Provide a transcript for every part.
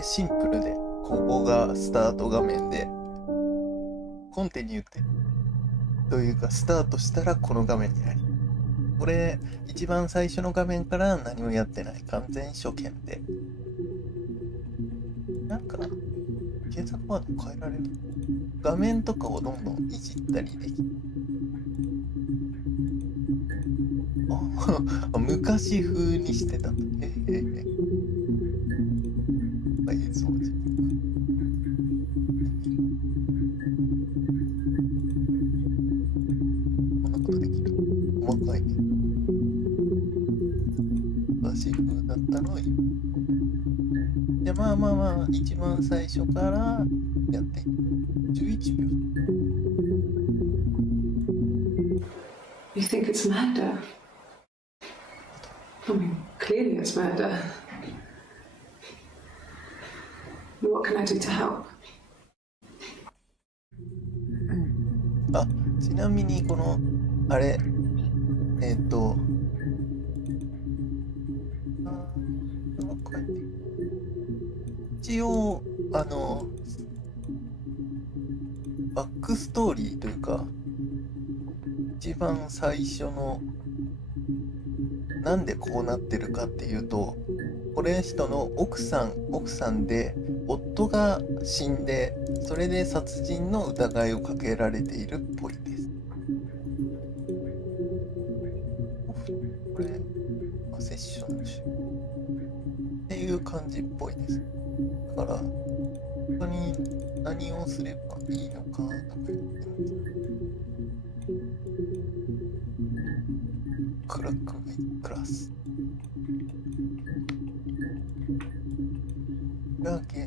れシンプルで、ここがスタート画面で、コンティニューってというかスタートしたらこの画面になり、これ一番最初の画面から何もやってない完全初見で、なんか検索ワード変えられる、画面とかをどんどんいじったりできる。あ昔風にしてたんだ。映像時こんなことできる。細かいね。昔風だったのをじゃあまあ一番最初からやっていく。11秒。You think it's murder? I mean, clearly it's murder. What can I do to help? あ、ちなみにこのあれ一応バックストーリーというか一番最初のなんでこうなってるかっていうと、これ人の奥さんで夫が死んで、それで殺人の疑いをかけられているっぽいです。これセッション中っていう感じっぽいです。だから他に何をすればいいのかとか言ってクラッククラスラーゲン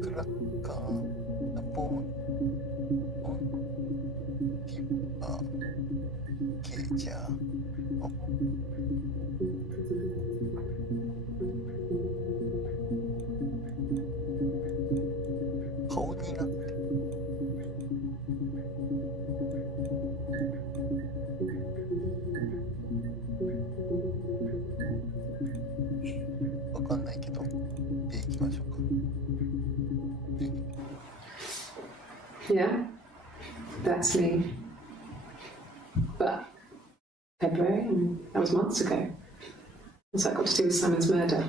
クラッカーナポーピッパーケージャー顔になってわかんないけどでいきましょうか。Yeah, that's me. But February, that was months ago. What's that got to do with Simon's murder?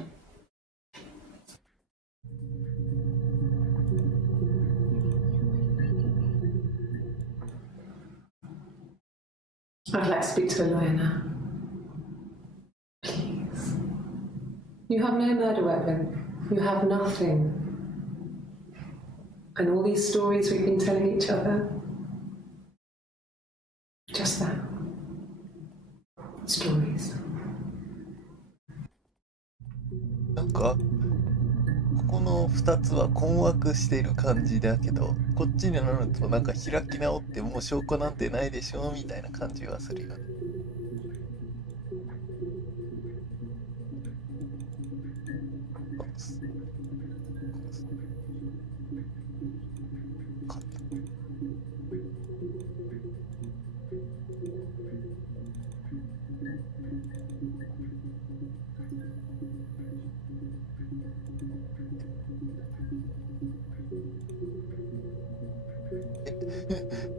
I'd like to speak to a lawyer now. Please. You have no murder weapon. You have nothing. And all these stories we've been telling each other, just that. Stories. なんかここの2つは困惑している感じだけど、こっちになるとなんか開き直ってもう証拠なんてないでしょみたいな感じがするよね。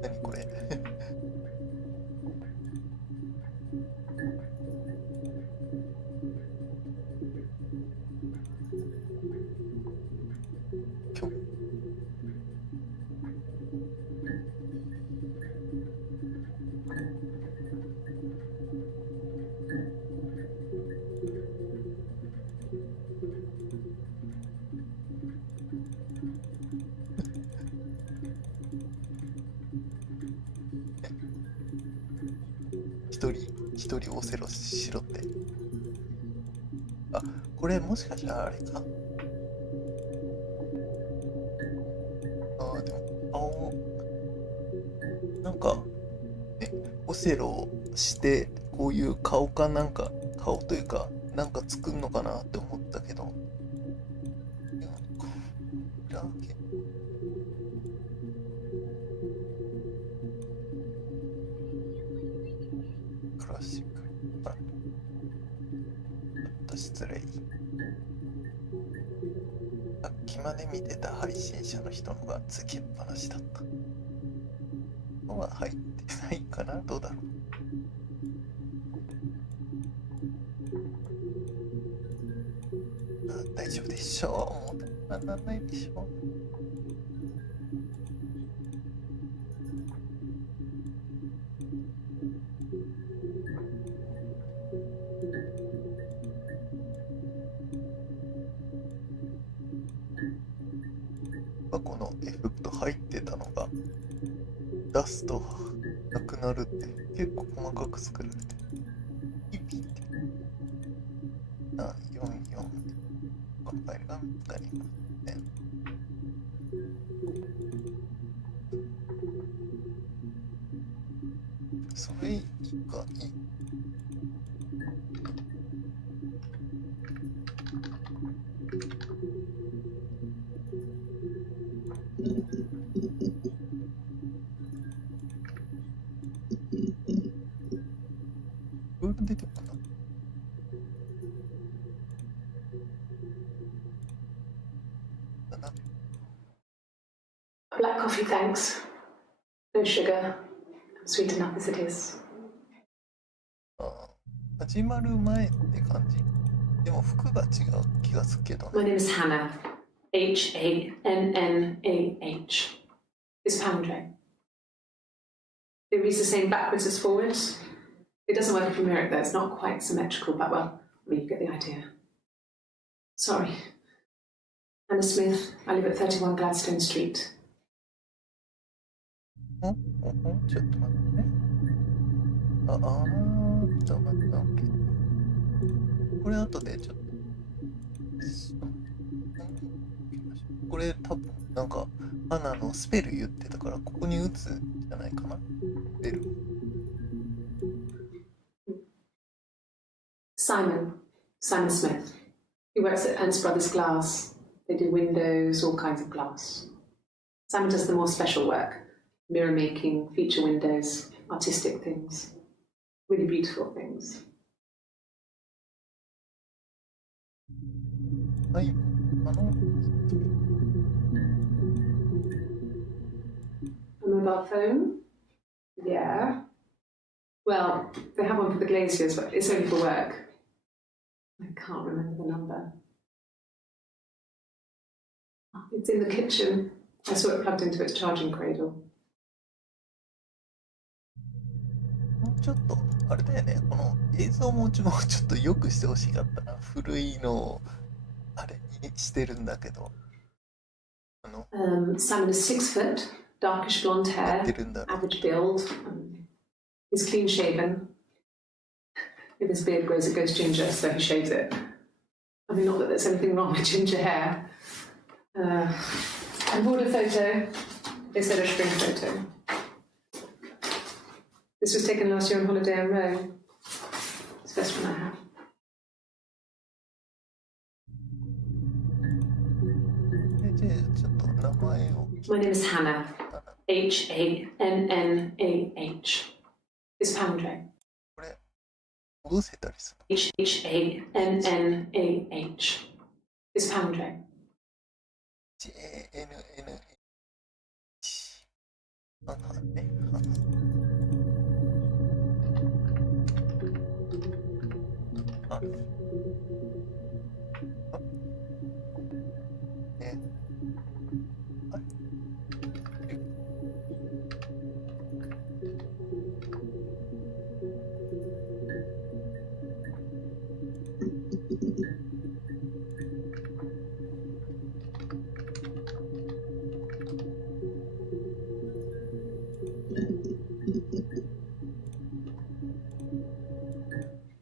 何これ今日一人オセロしろって。あ、これもしかしたらあれか。でもなんかね、オセロをしてこういう顔かなんか顔というかなんか作るのかなって思ったけど、ラーゲンクラシック、あったし失礼。さっきまで見てた配信者の人のがつけっぱなしだったのは入ってないかな。どうだろう。大丈夫でしょう。もうなんないでしょう。このエフェクト入ってたのが出すとなくなるって結構細かく作られてピッピッて344このファイルが見つかりません。それ以外出てこない。Black coffee, thanks. No sugar. I'm sweet enough as it is. 始まる前って感じ。でも服が違う気がするけどね。My name is Hannah. Hannah. It's Pandre. It reads the same backwards as forwards. It doesn't work if you mirror it though, it's not quite symmetrical, but well, you get the idea. Sorry. Anna Smith, I live at 31 Gladstone Street. ちょっと待ってね。これ後でちょっと。これ多分なんかアナのスペル言ってたからここに打つんじゃないかな。スペル。Simon Smith. He works at Ernst Brothers Glass. They do windows, all kinds of glass. Simon does the more special work, mirror making, feature windows, artistic things, really beautiful things. はい、A mobile phone? Yeah. Well, they have one for the glaziers, but it's only for work. I can't remember the number. It's in the kitchen. I saw it plugged into its charging cradle. もうちょっとあれだよね。この映像もちょっと良くしてほしかったな。古いのをあれにしてるんだけど。Simon is 6 foot, darkish blonde hair, average build. He's clean shaven. If his beard grows, it goes ginger, so he shaves it. I mean, not that there's anything wrong with ginger hair. I bought a photo. They said a spring photo. This was taken last year on holiday in Rome. It's the best one I have. My name is Hannah. Hannah. It's Pandre. Hannah. It's Pandre.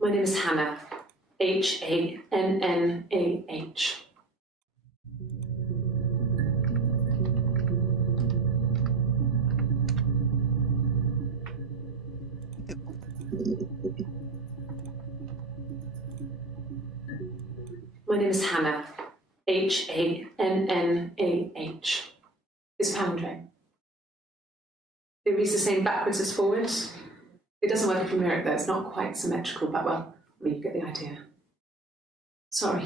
My name is Hannah. Hannah. My name is Hannah. Hannah. It's Pandre. It reads the same backwards as forwards. It doesn't work if you mirror it though, it's not quite symmetrical, but well, you get the idea. Sorry.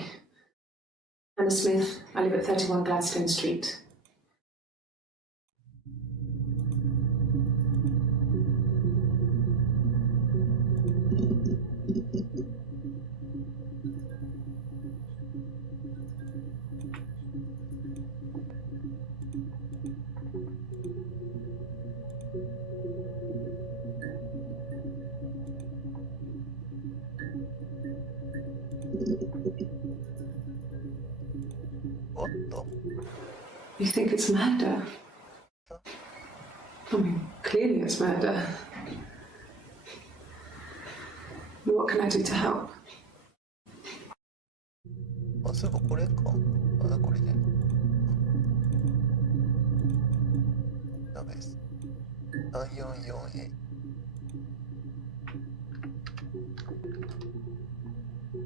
Anna Smith. I live at 31 Gladstone Street. What the? You think it's murder? I mean, clearly it's murder. What can I do to help? あ、そういえばこれか。あ、これね。ダメです。344A。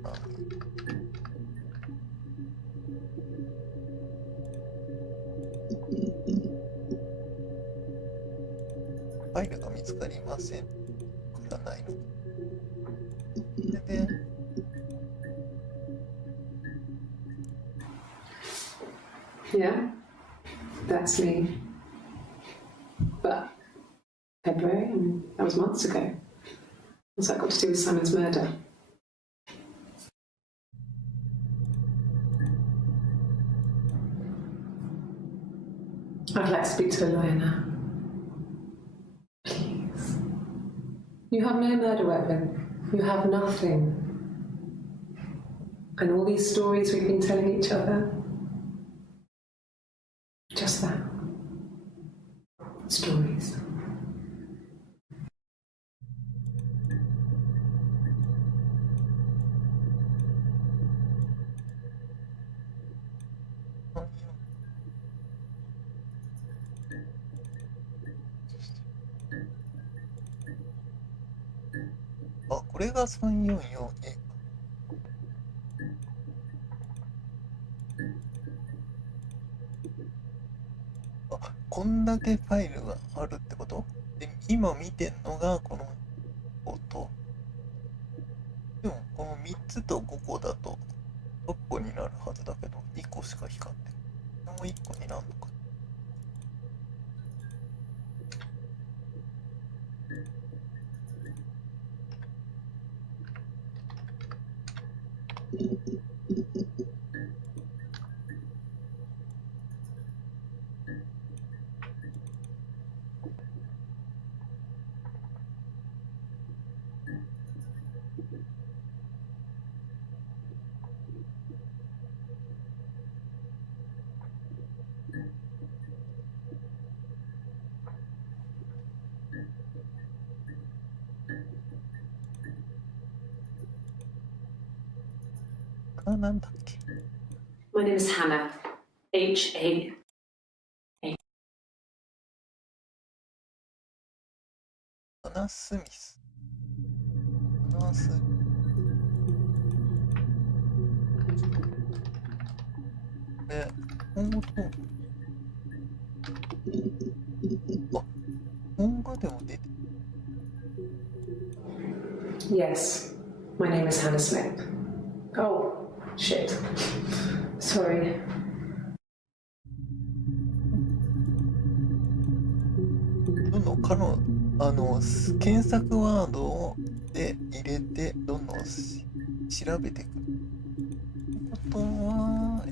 あ、ファイルが見つかりません。からないの。で、Yeah, that's me. But February, I mean, that was months ago. What's that got to do with Simon's murder? I'd like to speak to a lawyer now. Please. You have no murder weapon. You have nothing. And all these stories we've been telling each other, just that. Stories.あ、これが344A。あ、こんだけファイルがあるってこと？で、今見てんのがこの5と、でもこの3つと5個だと6個になるはずだけど、1個しか光ってない。もう1個になるのか。あ、なんだっけ。My name is Hannah. H-A. アナ・スミス。アナ・スミス。本語と、あ、本語でも出てる。Yes, my name is Hannah Smith. Oh, shit. Sorry. どんどん検索ワードで入れて、どんどん調べていく。あとは、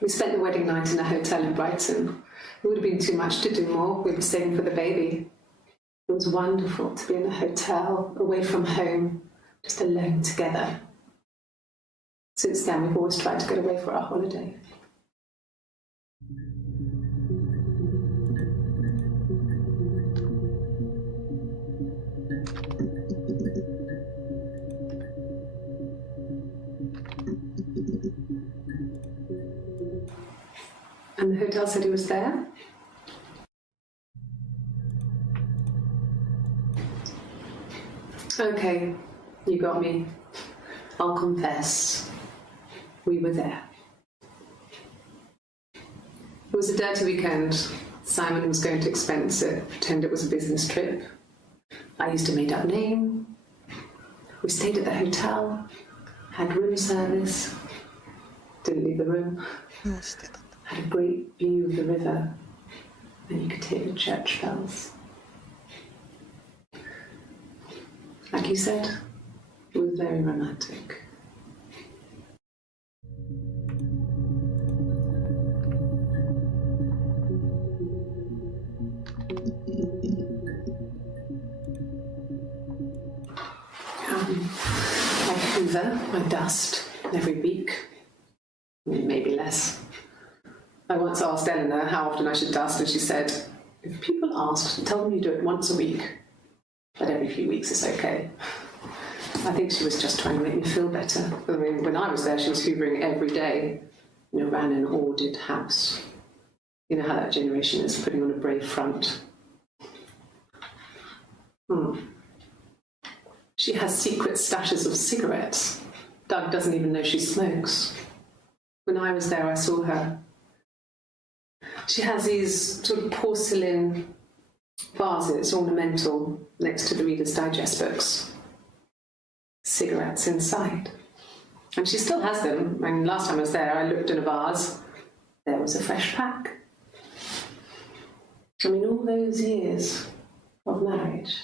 We spent the wedding night in a hotel in Brighton. It would have been too much to do more. We were staying for the baby. It was wonderful to be in a hotel, away from home, just alone together. Since then, we've always tried to get away for our holiday. And the hotel said he was there? Okay, you got me. I'll confess. We were there. It was a dirty weekend. Simon was going to expense it, pretend it was a business trip. I used a made-up name. We stayed at the hotel, had room service, didn't leave the room, had a great view of the river, and you could hear the church bells. Like you said, it was very romantic. I hoover my dust every week, maybe less. I once asked Eleanor how often I should dust, and she said, if people asked, tell them you do it once a week, but every few weeks is okay. I think she was just trying to make me feel better. I mean, when I was there, she was hoovering every day, ran an ordered house. You know how that generation is, putting on a brave front. She has secret stashes of cigarettes. Doug doesn't even know she smokes. When I was there, I saw her. She has these sort of porcelain vases, ornamental, next to the Reader's Digest books. Cigarettes inside. And she still has them. I mean, last time I was there, I looked in a vase. There was a fresh pack. I mean, all those years of marriage.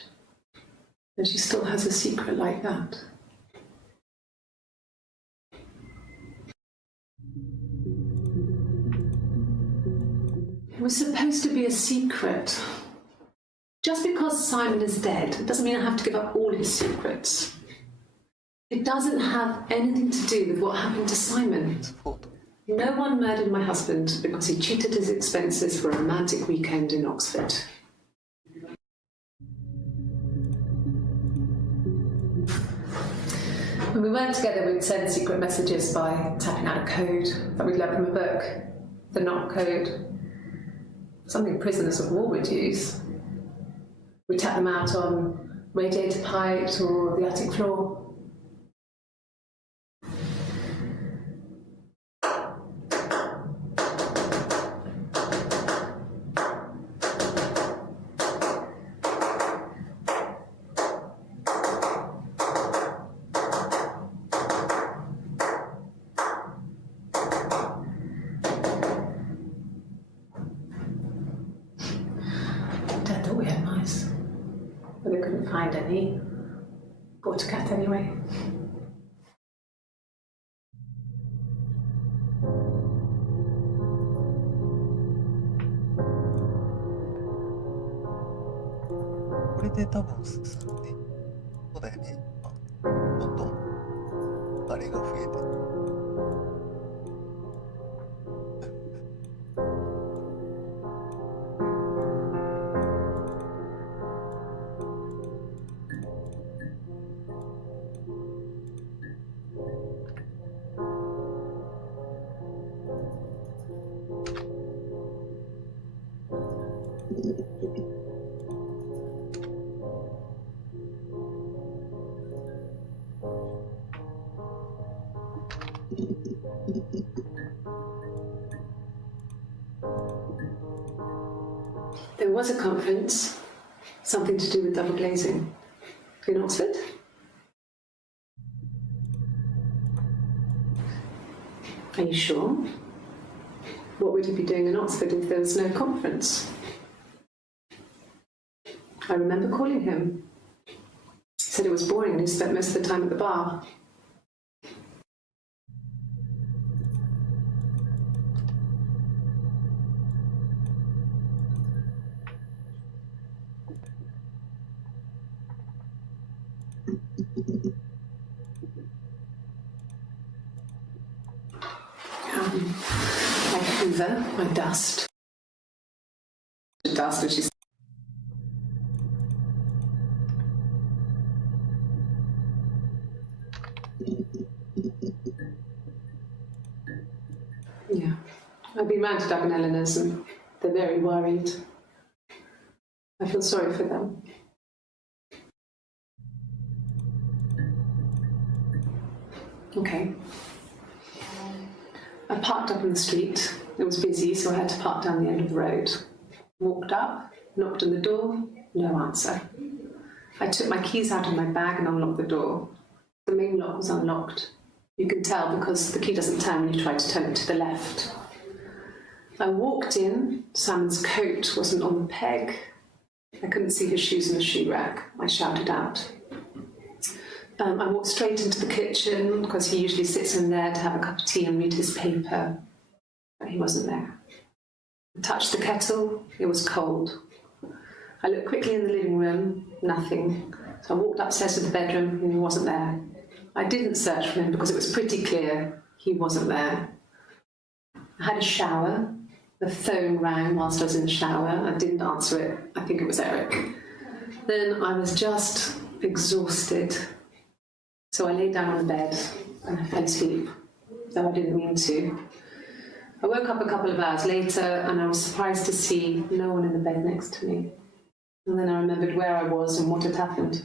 And she still has a secret like that. It was supposed to be a secret. Just because Simon is dead doesn't mean I have to give up all his secrets. It doesn't have anything to do with what happened to Simon. No one murdered my husband because he cheated his expenses for a romantic weekend in Oxford. When we weren't together, we'd send secret messages by tapping out a code that we'd learned from a book, the knock code, something prisoners of war would use. We'd tap them out on radiator pipes or the attic floor. Dad thought we had mice, but they couldn't find any. Bought a cat anyway.これで多分進んで、そうだよね。どんどんあれが増えて。There was a conference, something to do with double glazing, in Oxford. Are you sure? What would he be doing in Oxford if there was no conference? I remember calling him. He said it was boring and he spent most of the time at the bar. I hoover my dust. Dust, and she's. Yeah, I've been round to Doug and Eleanor's and they're very worried. I feel sorry for them. Okay. I parked up on the street. It was busy, so I had to park down the end of the road. Walked up, knocked on the door, no answer. I took my keys out of my bag and unlocked the door. The main lock was unlocked. You can tell because the key doesn't turn when you try to turn it to the left. I walked in, Simon's coat wasn't on the peg. I couldn't see his shoes in the shoe rack. I shouted out. I walked straight into the kitchen because he usually sits in there to have a cup of tea and read his paper. But he wasn't there. I touched the kettle, it was cold. I looked quickly in the living room, nothing. So I walked upstairs to the bedroom and he wasn't there. I didn't search for him because it was pretty clear he wasn't there. I had a shower. The phone rang whilst I was in the shower. I didn't answer it. I think it was Eric. Then I was just exhausted. So I lay down on the bed and I fell asleep, though I didn't mean to. I woke up a couple of hours later and I was surprised to see no one in the bed next to me. And then I remembered where I was and what had happened.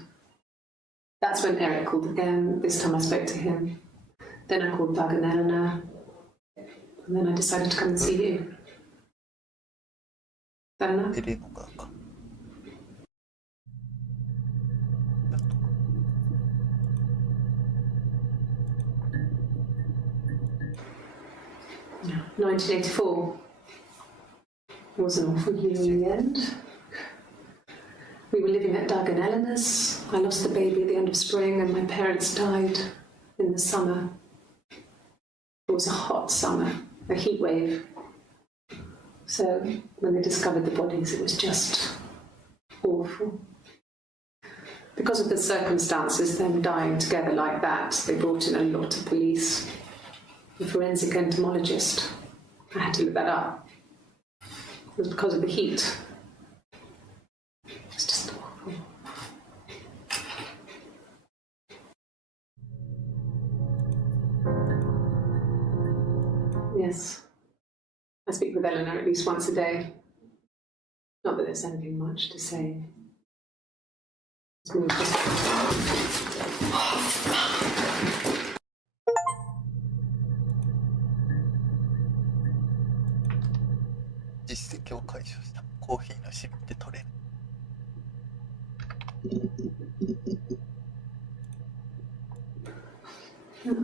That's when Eric called again. This time I spoke to him. Then I called Doug and Eleanor. And then I decided to come and see you. Is that enough? Yeah. 1984. It was an awful year in the end. We were living at Doug and Eleanor's. I lost the baby at the end of spring and my parents died in the summer. It was a hot summer, a heat wave. So when they discovered the bodies, it was just awful. Because of the circumstances, them dying together like that, they brought in a lot of police. A forensic entomologist. I had to look that up. It was because of the heat. It's just awful. Yes. I speak with Eleanor at least once a day. Not that there's anything much to say. It's more just... 実績を解消した。コーヒーのシミって取れる。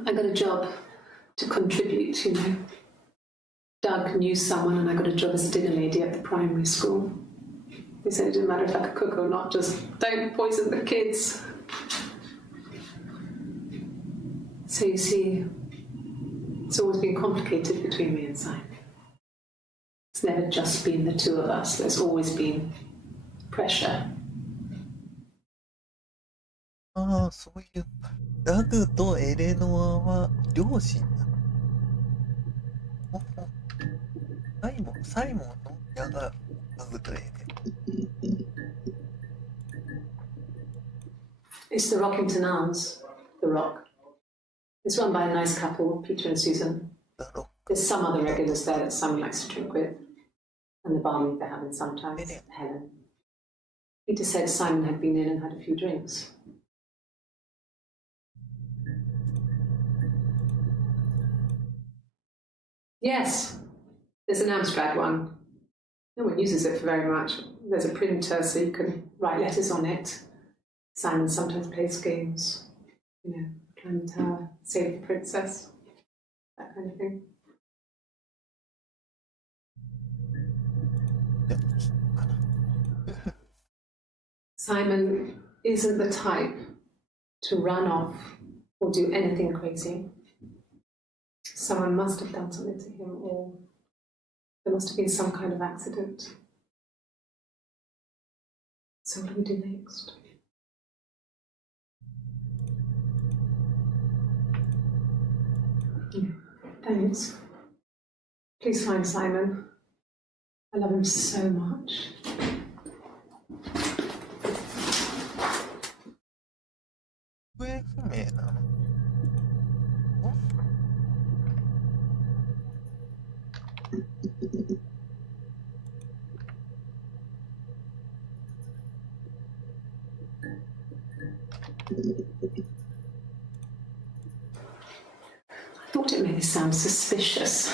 I got a job to contribute, you know. Doug knew someone and I got a job as a dinner lady at the primary school. They said it didn't matter if I could cook or not, just don't poison the kids. So you see, it's always been complicated between me and Simon. It's never just been the two of us. There's always been pressure. ああ、そういう。ダグとエレノアは両親なの。サイモンの親がダグとエレノ。It's the Rockington Arms, the Rock. It's run by a nice couple, Peter and Susan. There's some other regulars there that Simon likes to drink with, and the barmaid they're having sometimes, Helen. Peter said Simon had been in and had a few drinks. Yes, there's an Amstrad one. No one uses it for very much. There's a printer so you can write letters on it. Simon sometimes plays games, you know, climb the tower, save the princess, that kind of thing. Simon isn't the type to run off or do anything crazy. Someone must have done something to him, or there must have been some kind of accident. So what do we do next? Thanks. Please find Simon. I love him so much. I thought it made me sound suspicious.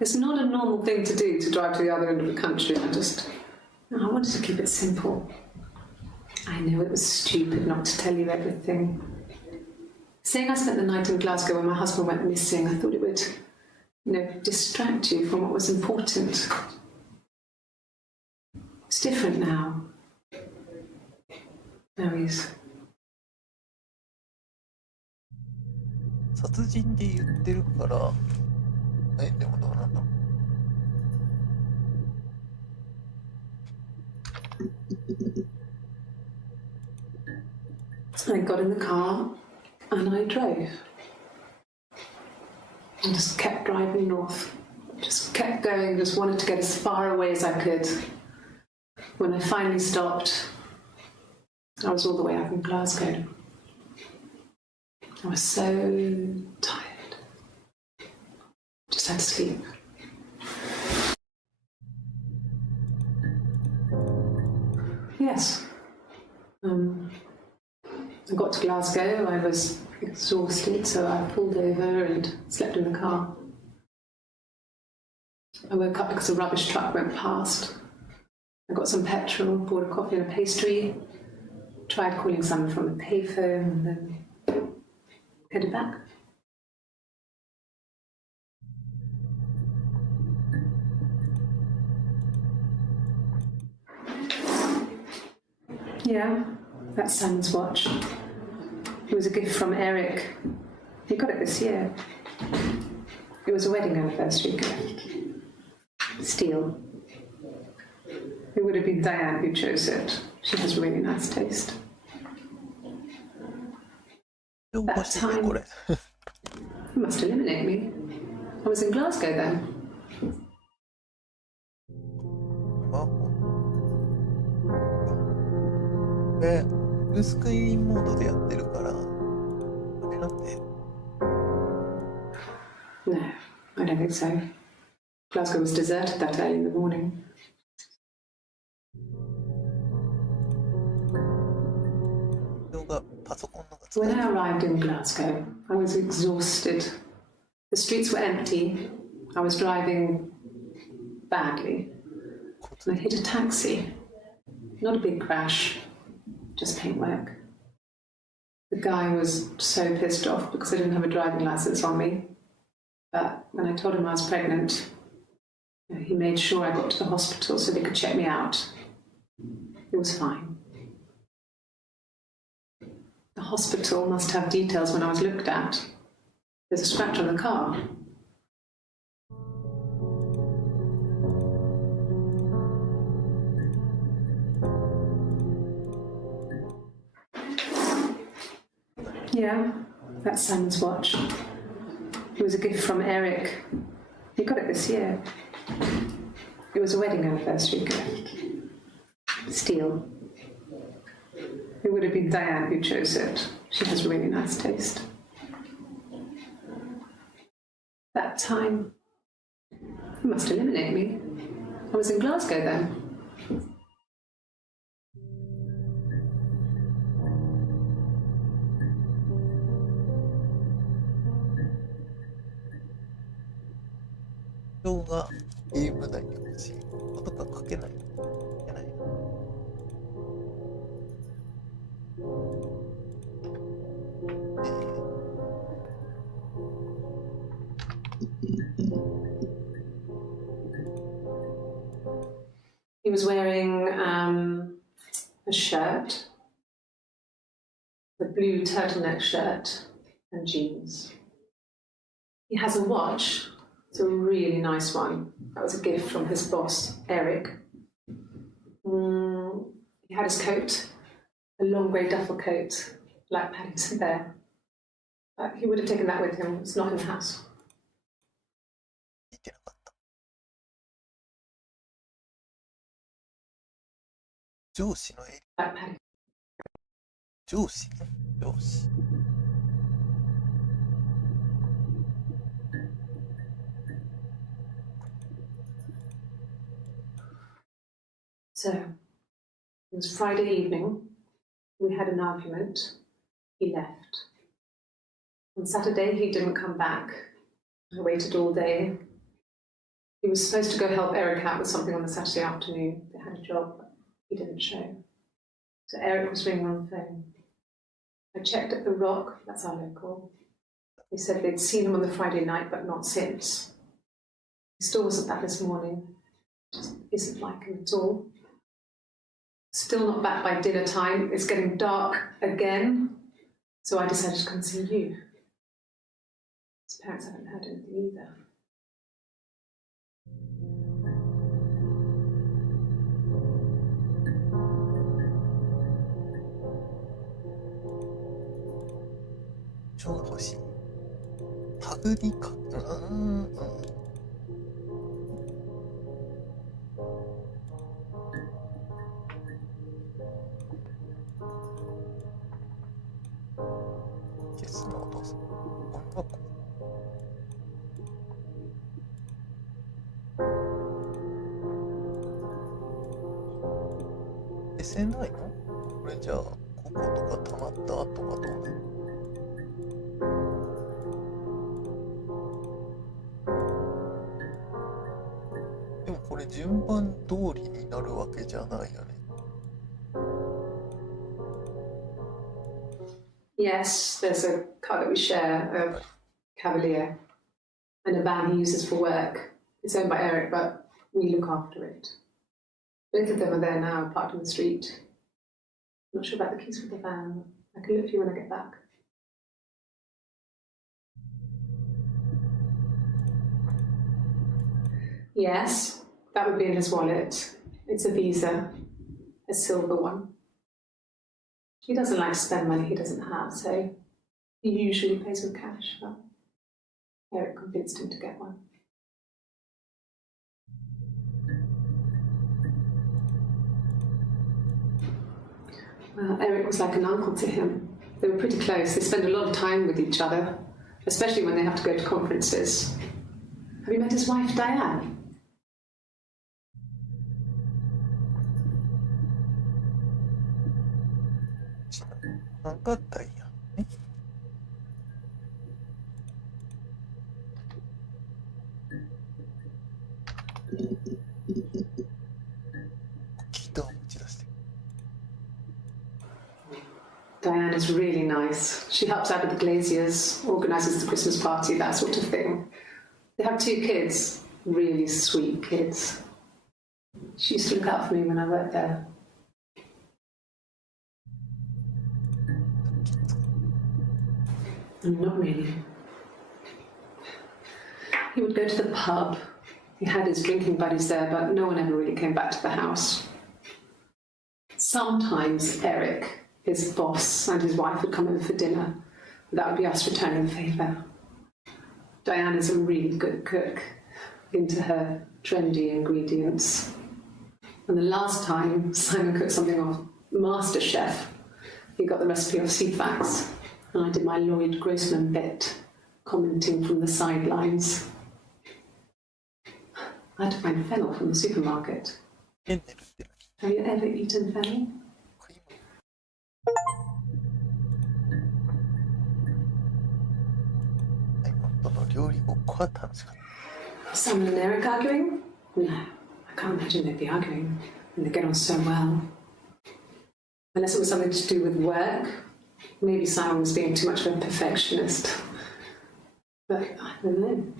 It's not a normal thing to do, to drive to the other end of the country. I just I wanted to keep it simple. I know it was stupid not to tell you everything. Saying I spent the night in Glasgow when my husband went missing, I thought it would, distract you from what was important. It's different now. Now he's... 殺人で言ってるから、でもどうなんだろう。I got in the car and I drove. I just kept driving north. Just kept going, just wanted to get as far away as I could. When I finally stopped, I was all the way up in Glasgow. I was so tired. Just had to sleep. Yes. I got to Glasgow, I was exhausted, so I pulled over and slept in the car. I woke up because a rubbish truck went past. I got some petrol, bought a coffee and a pastry, tried calling someone from the payphone, and then headed back. Yeah, that's Simon's watch. It was a gift from Eric. He got it this year. It was a wedding anniversary gift. Steel. It would have been Diane who chose it. She has really nice taste. That time, you must eliminate me. I was in Glasgow then. フルスクリーンモードでやってるから、あれなんで No, I don't think so. Glasgow was deserted that early in the morning. 人がパソコンのが使え When る I arrived in Glasgow, I was exhausted. The streets were empty. I was driving badly. And I hit a taxi. Not a big crash, just paintwork. The guy was so pissed off because I didn't have a driving license on me. But when I told him I was pregnant, he made sure I got to the hospital so they could check me out. It was fine. The hospital must have details when I was looked at. There's a scratch on the car. Yeah, that's Simon's watch. It was a gift from Eric. He got it this year. It was a wedding anniversary gift. Steel. It would have been Diane who chose it. She has really nice taste. That time, you must eliminate me. I was in Glasgow then. 人がゲーム内に欲しいことが書けない。書けない。He was wearing a shirt, a blue turtleneck shirt, and jeans. He has a watch. It's a really nice one. That was a gift from his boss, Eric. He had his coat, a long grey duffel coat, like Paddington Bear. He would have taken that with him. It's not in the house. 見てなかった。上司のエリ Like Paddington. 上司ね。上司。So, it was Friday evening. We had an argument. He left. On Saturday, he didn't come back. I waited all day. He was supposed to go help Eric out with something on the Saturday afternoon. They had a job, but he didn't show. So Eric was ringing on the phone. I checked at the Rock, that's our local. They said they'd seen him on the Friday night, but not since. He still wasn't back this morning. Just isn't like him at all. Still not back by dinner time. It's getting dark again. So I decided to come and see you. His parents haven't heard anything either.消せないの？これじゃあこことか溜まった後がどうなる？でもこれ順番通りになるわけじゃないよね。Yes, there's a car that we share, a Cavalier, and a van he uses for work. It's owned by Eric, but we look after it. Both of them are there now, parked on the street. I'm not sure about the keys for the van. I can look for you when I get back. Yes, that would be in his wallet. It's a Visa, a silver one. He doesn't like to spend money he doesn't have, so he usually pays with cash, but Eric convinced him to get one. Well, Eric was like an uncle to him. They were pretty close. They spend a lot of time with each other, especially when they have to go to conferences. Have you met his wife, Diane? なかったんやね。ギターを持ち出して。Diane is really nice. She helps out with the glaziers, organises the Christmas party, that sort of thing. They have 2 kids, really sweet kids. She used to look out for me when I worked there. Not really. He would go to the pub. He had his drinking buddies there, but no one ever really came back to the house. Sometimes Eric, his boss, and his wife would come over for dinner. That would be us returning the favour. Diane is a really good cook, into her trendy ingredients. And the last time Simon cooked something off MasterChef, he got the recipe off CFAX. And I did my Lloyd Grossman bit, commenting from the sidelines. I had to find fennel from the supermarket. Have you ever eaten fennel? Simon and Eric arguing? No, I can't imagine they'd be arguing when they get on so well. Unless it was something to do with work. Maybe Simon was being too much of a perfectionist. But I don't know.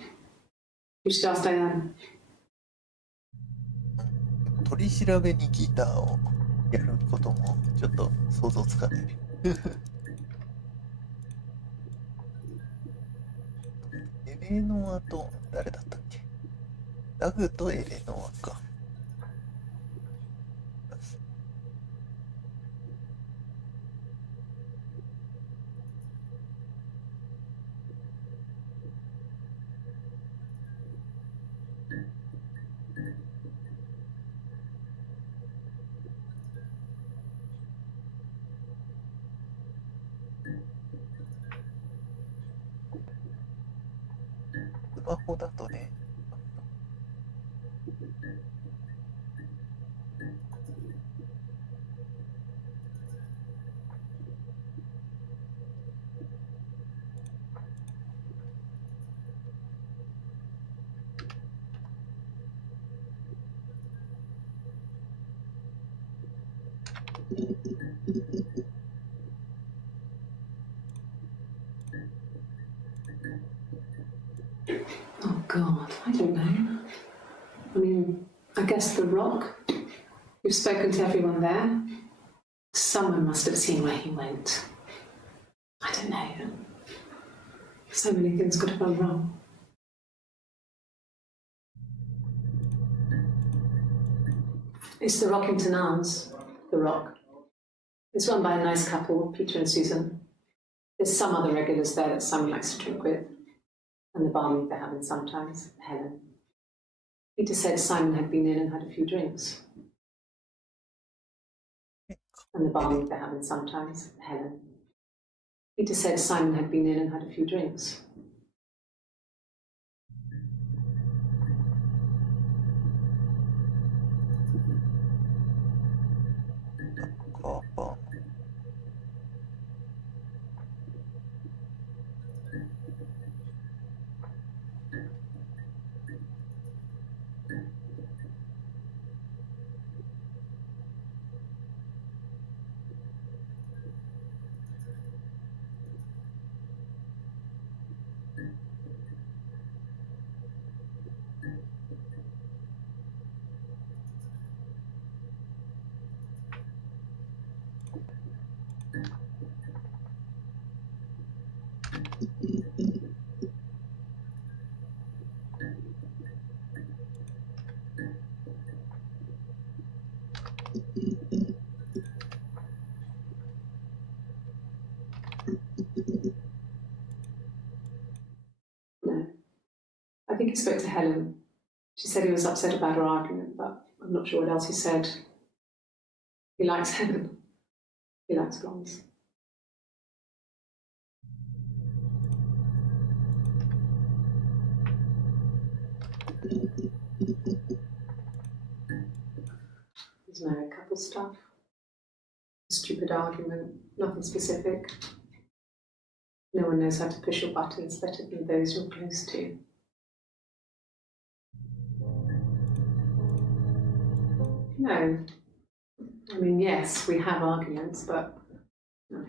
You should ask Diane. 取り調べにギターをやることもちょっと想像つかない。エレノアと誰だったっけ？ダグとエレノアか。スマホだとね、Oh God, I don't know. I mean, I guess The Rock. You've spoken to everyone there. Someone must have seen where he went. I don't know. So many things could have gone wrong. It's the Rockington Arms, The Rock. It's run by a nice couple, Peter and Susan. There's some other regulars there that Simon likes to drink with, and the barmaid they're having sometimes, Helen. Peter said Simon had been in and had a few drinks. And the barmaid they're having sometimes, Helen. Peter said Simon had been in and had a few drinks. No. I think he spoke to Helen. She said he was upset about her argument, but I'm not sure what else he said. He likes Helen. He likes blondes. There's married couple stuff. Stupid argument, nothing specific. No one knows how to push your buttons better than those you're close to. No. I mean, yes, we have arguments, but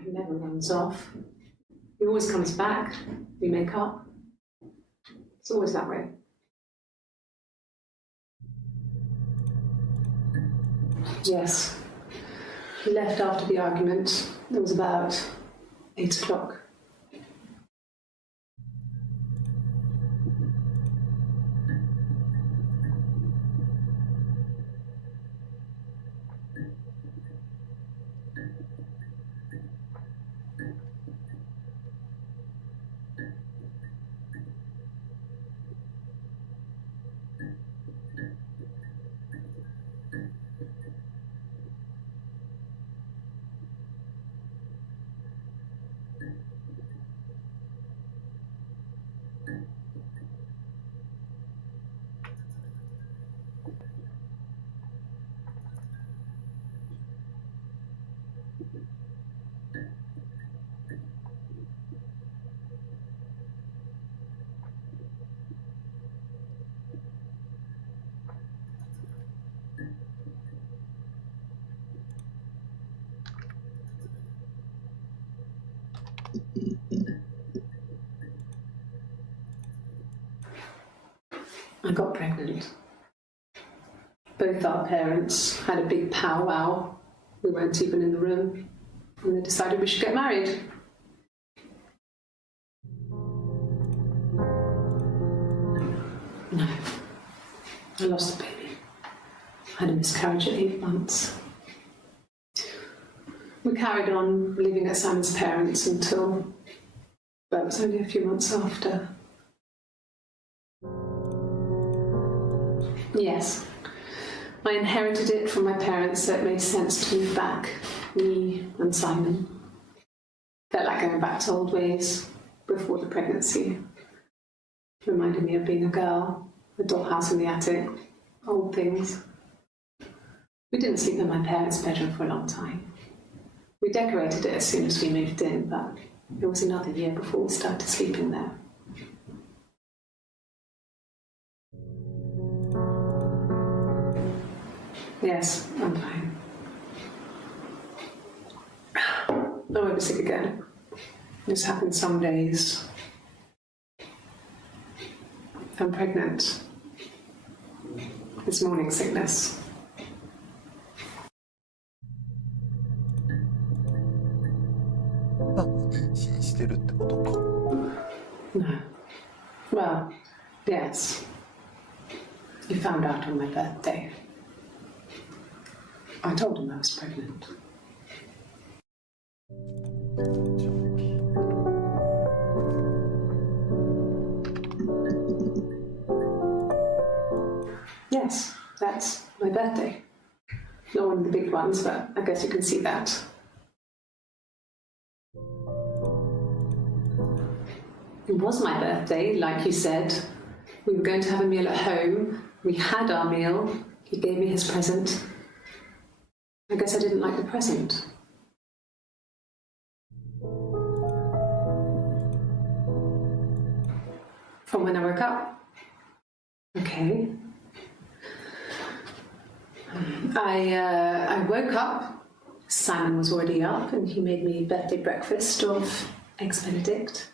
he never runs off. He always comes back. We make up. It's always that way. Yes. He left after the argument. It was about 8 o'clock. I got pregnant. Both our parents had a big powwow. We weren't even in the room. And they decided we should get married. No. I lost the baby. I had a miscarriage at 8 months. We carried on living at Simon's parents until, well, it was only a few months after. Yes, I inherited it from my parents, so it made sense to move back, me and Simon. Felt like going back to old ways before the pregnancy. Reminded me of being a girl, a dollhouse in the attic, old things. We didn't sleep in my parents' bedroom for a long time. We decorated it as soon as we moved in, but it was another year before we started sleeping there. Yes, I'm fine. I won't be sick again. This happens some days. I'm pregnant. It's morning sickness. No. Well, yes. He found out on my birthday. I told him I was pregnant. Yes, that's my birthday. Not one of the big ones, but I guess you can see that. It was my birthday, like you said. We were going to have a meal at home. We had our meal. He gave me his present. I guess I didn't like the present. From when I woke up. Okay. I woke up. Simon was already up, and he made me birthday breakfast of eggs Benedict.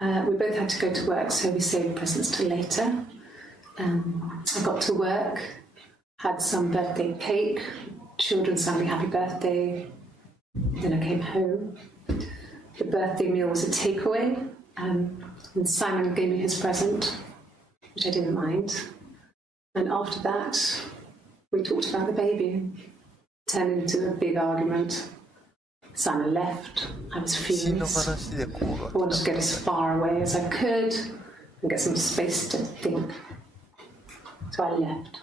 We both had to go to work, so we saved presents till later. I got to work, had some birthday cake, children sang me happy birthday. Then I came home. The birthday meal was a takeaway, and Simon gave me his present, which I didn't mind. And after that, we talked about the baby. It turned into a big argument. Simon left. I was furious. I wanted to get as far away as I could and get some space to think. So I left.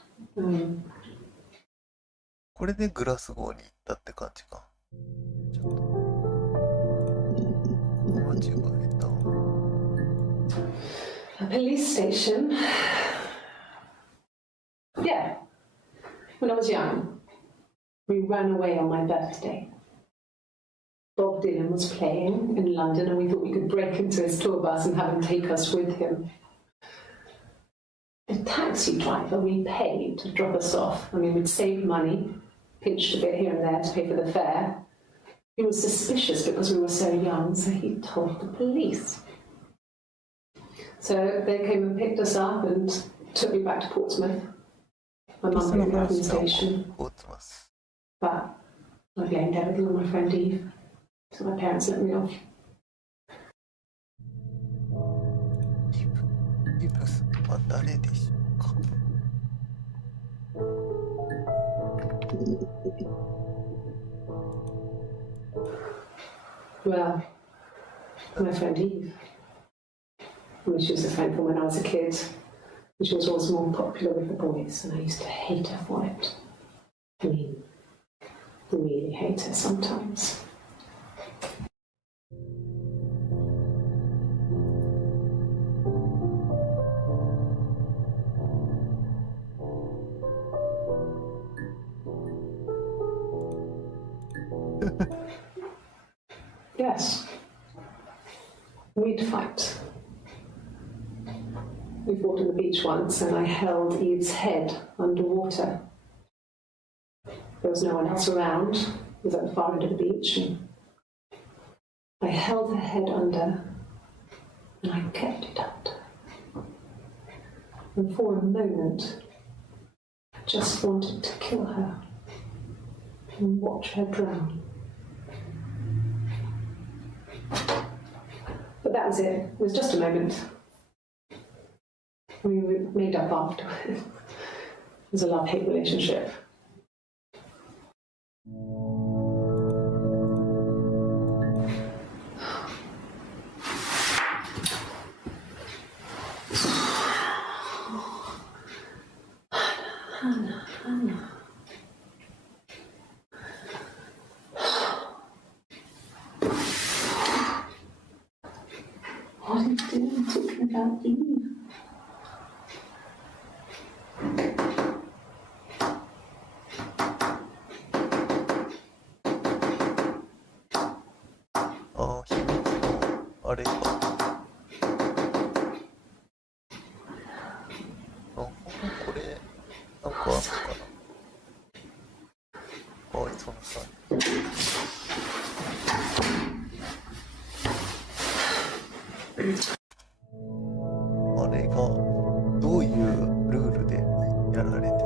これでグラスゴーに行ったって感じか。ちょっと間違えた。A police station. Yeah. When I was young, we ran away on my birthday. Bob Dylan was playing in London, and we thought we could break into his tour bus and have him take us with him. The taxi driver we paid to drop us off. I mean, we'd saved money, pinched a bit here and there to pay for the fare. He was suspicious because we were so young, so he told the police. So they came and picked us up and took me back to Portsmouth. My mum picked me up in the station. But I blamed everything on my friend Eve. So my parents let me off. イブスは誰でしょうか。Well, my friend Eve. I mean, she was a friend from when I was a kid. And she was always more popular with the boys, and I used to hate her for it. I mean, really hate her sometimes. Yes. We'd fight. We fought on the beach once, and I held Eve's head underwater. There was no one else around. It was at the far end of the beach, and I held her head under, and I kept it under. And for a moment, I just wanted to kill her and watch her drown. But that was it. It was just a moment. We made up after. It was a love-hate relationship. Hannah. What are you doing talking about Eve? られてるの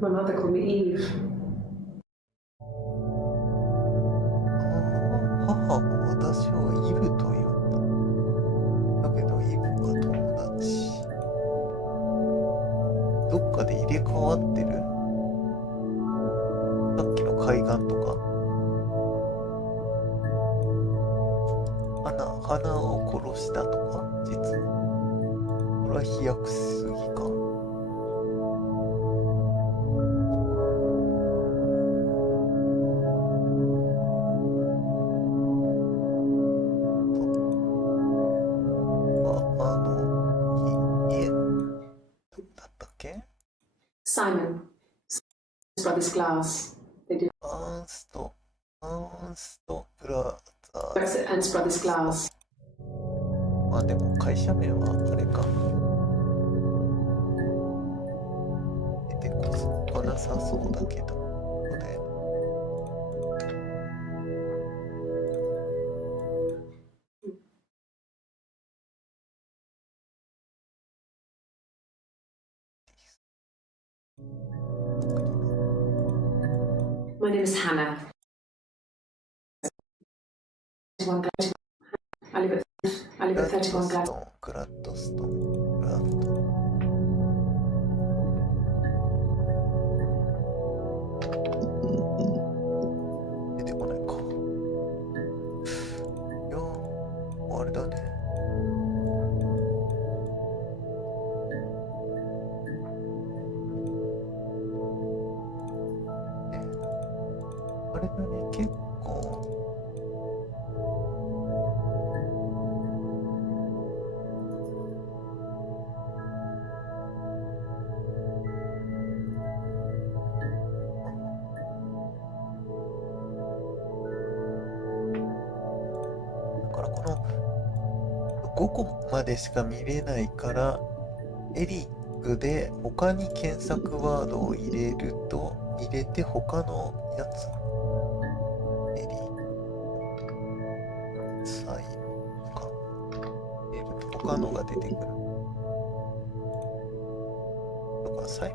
My mother called me Eve. 母も私をイブと呼んだ。だけどイブが友達。どっかで入れ替わってる？さっきの海岸とか花を殺したとか、実はこれは飛躍しすぎか。だったっけ？ Simon, his brother's glass. They did アンストブラザー Brexit and his brother's glass. まあでも会社名はあれか。出てこなさそうだけど。ここでMy name is Hannah. I live at 31 Glad. グラッドストン、グラッド。出てこないか。いやー、あれだね。あれだね、結構。だからこの5個までしか見れないから、エリックで他に検索ワードを入れて他のやつ。エリック、サインか。入れると他のが出てくる。だからサイン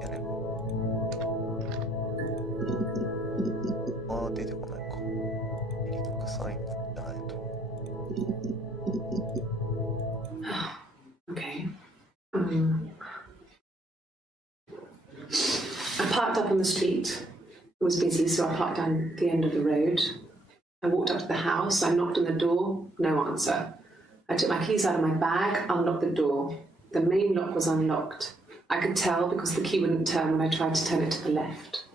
やれば。ああ、出てこないか。エリックサインじゃないと。Okay. I parked up on the street. It was busy, so I parked down the end of the road. I walked up to the house. I knocked on the door. No answer. I took my keys out of my bag, unlocked the door. The main lock was unlocked. I could tell because the key wouldn't turn when I tried to turn it to the left.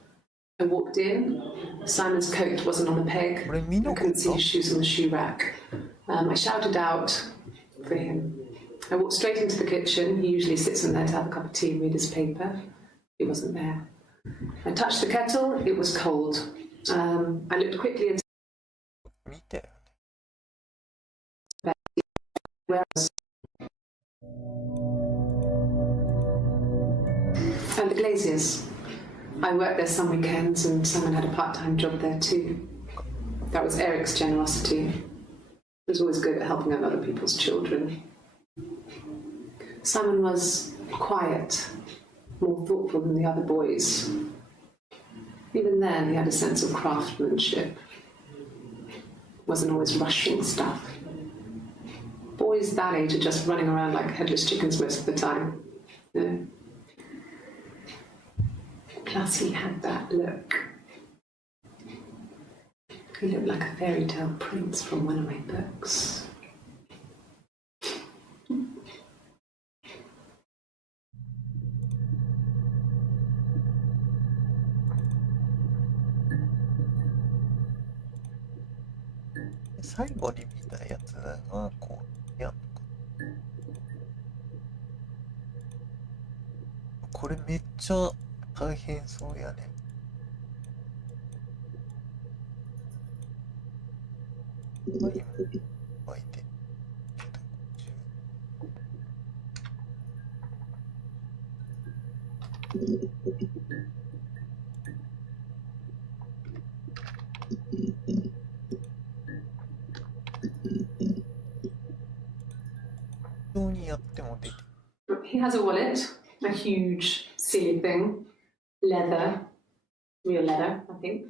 I walked in. Simon's coat wasn't on the peg. I couldn't see his shoes on the shoe rack. I shouted out for him. I walked straight into the kitchen. He usually sits in there to have a cup of tea and read his paper. He wasn't there. I touched the kettle. It was cold. I looked quickly into where and the Glaziers. I worked there some weekends and Simon had a part-time job there too. That was Eric's generosity. He was always good at helping out other people's children. Simon was quiet, more thoughtful than the other boys. Even then, he had a sense of craftsmanship. Wasn't always rushing stuff. Boys that age are just running around like headless chickens most of the time. You know? Plus, he had that look. He looked like a fairy tale prince from one of my books.「最後に見たやつがこうやんのか。これめっちゃ大変そうやね。ワイン沸いて。当にやっても出て He has a wallet, a huge silly thing, leather, real leather, I think.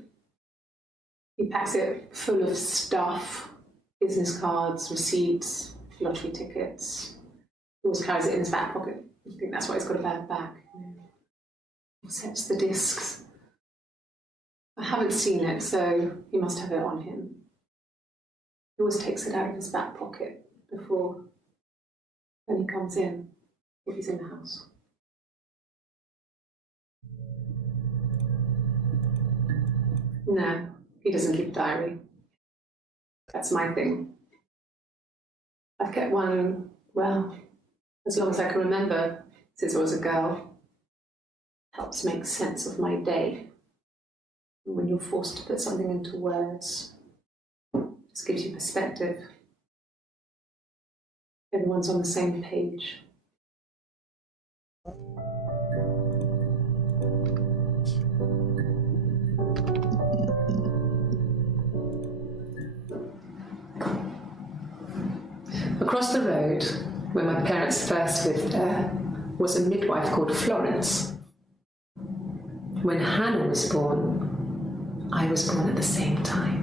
He packs it full of stuff, business cards, receipts, lottery tickets. He always carries it in his back pocket. I think that's why he's got a bad back. He sets the discs. I haven't seen it, so he must have it on him. He always takes it out of his back pocket before when he comes in, if he's in the house. No, he doesn't keep a diary. That's my thing. I've kept one, well, as long as I can remember, since I was a girl. Helps make sense of my day. And when you're forced to put something into words, it just gives you perspective. Everyone's on the same page. Across the road, where my parents first lived there, was a midwife called Florence. When Hannah was born, I was born at the same time.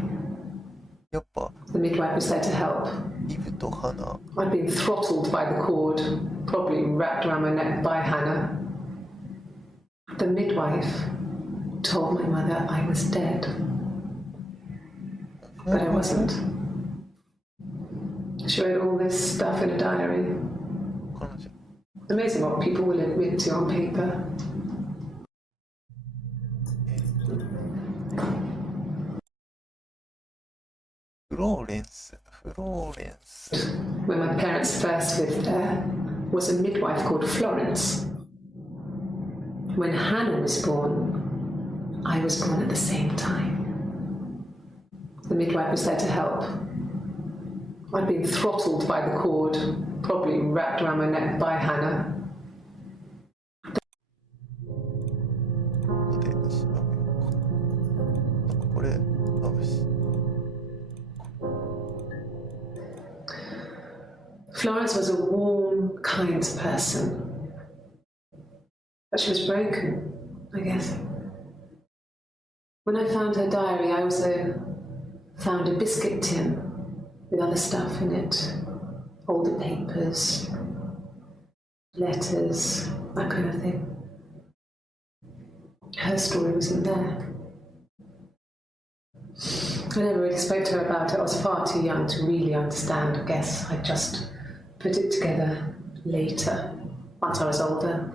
やっぱ The midwife was there to help. イブとハナ I'd been throttled by the cord, probably wrapped around my neck by Hannah. The midwife told my mother I was dead, but I wasn't. She wrote all this stuff in a diary. 彼女 Amazing what people will admit to on paper. Florence When my parents first lived there, was a midwife called Florence. When Hannah was born, I was born at the same time. The midwife was there to help. I'd been throttled by the cord, probably wrapped around my neck by Hannah. で調べようか。なんかこれあるし Florence was a warm, kind person. But she was broken, I guess. When I found her diary, I also found a biscuit tin with other stuff in it. Older papers, letters, that kind of thing. Her story wasn't there. I never really spoke to her about it. I was far too young to really understand, I guess. I just put it together later, once I was older.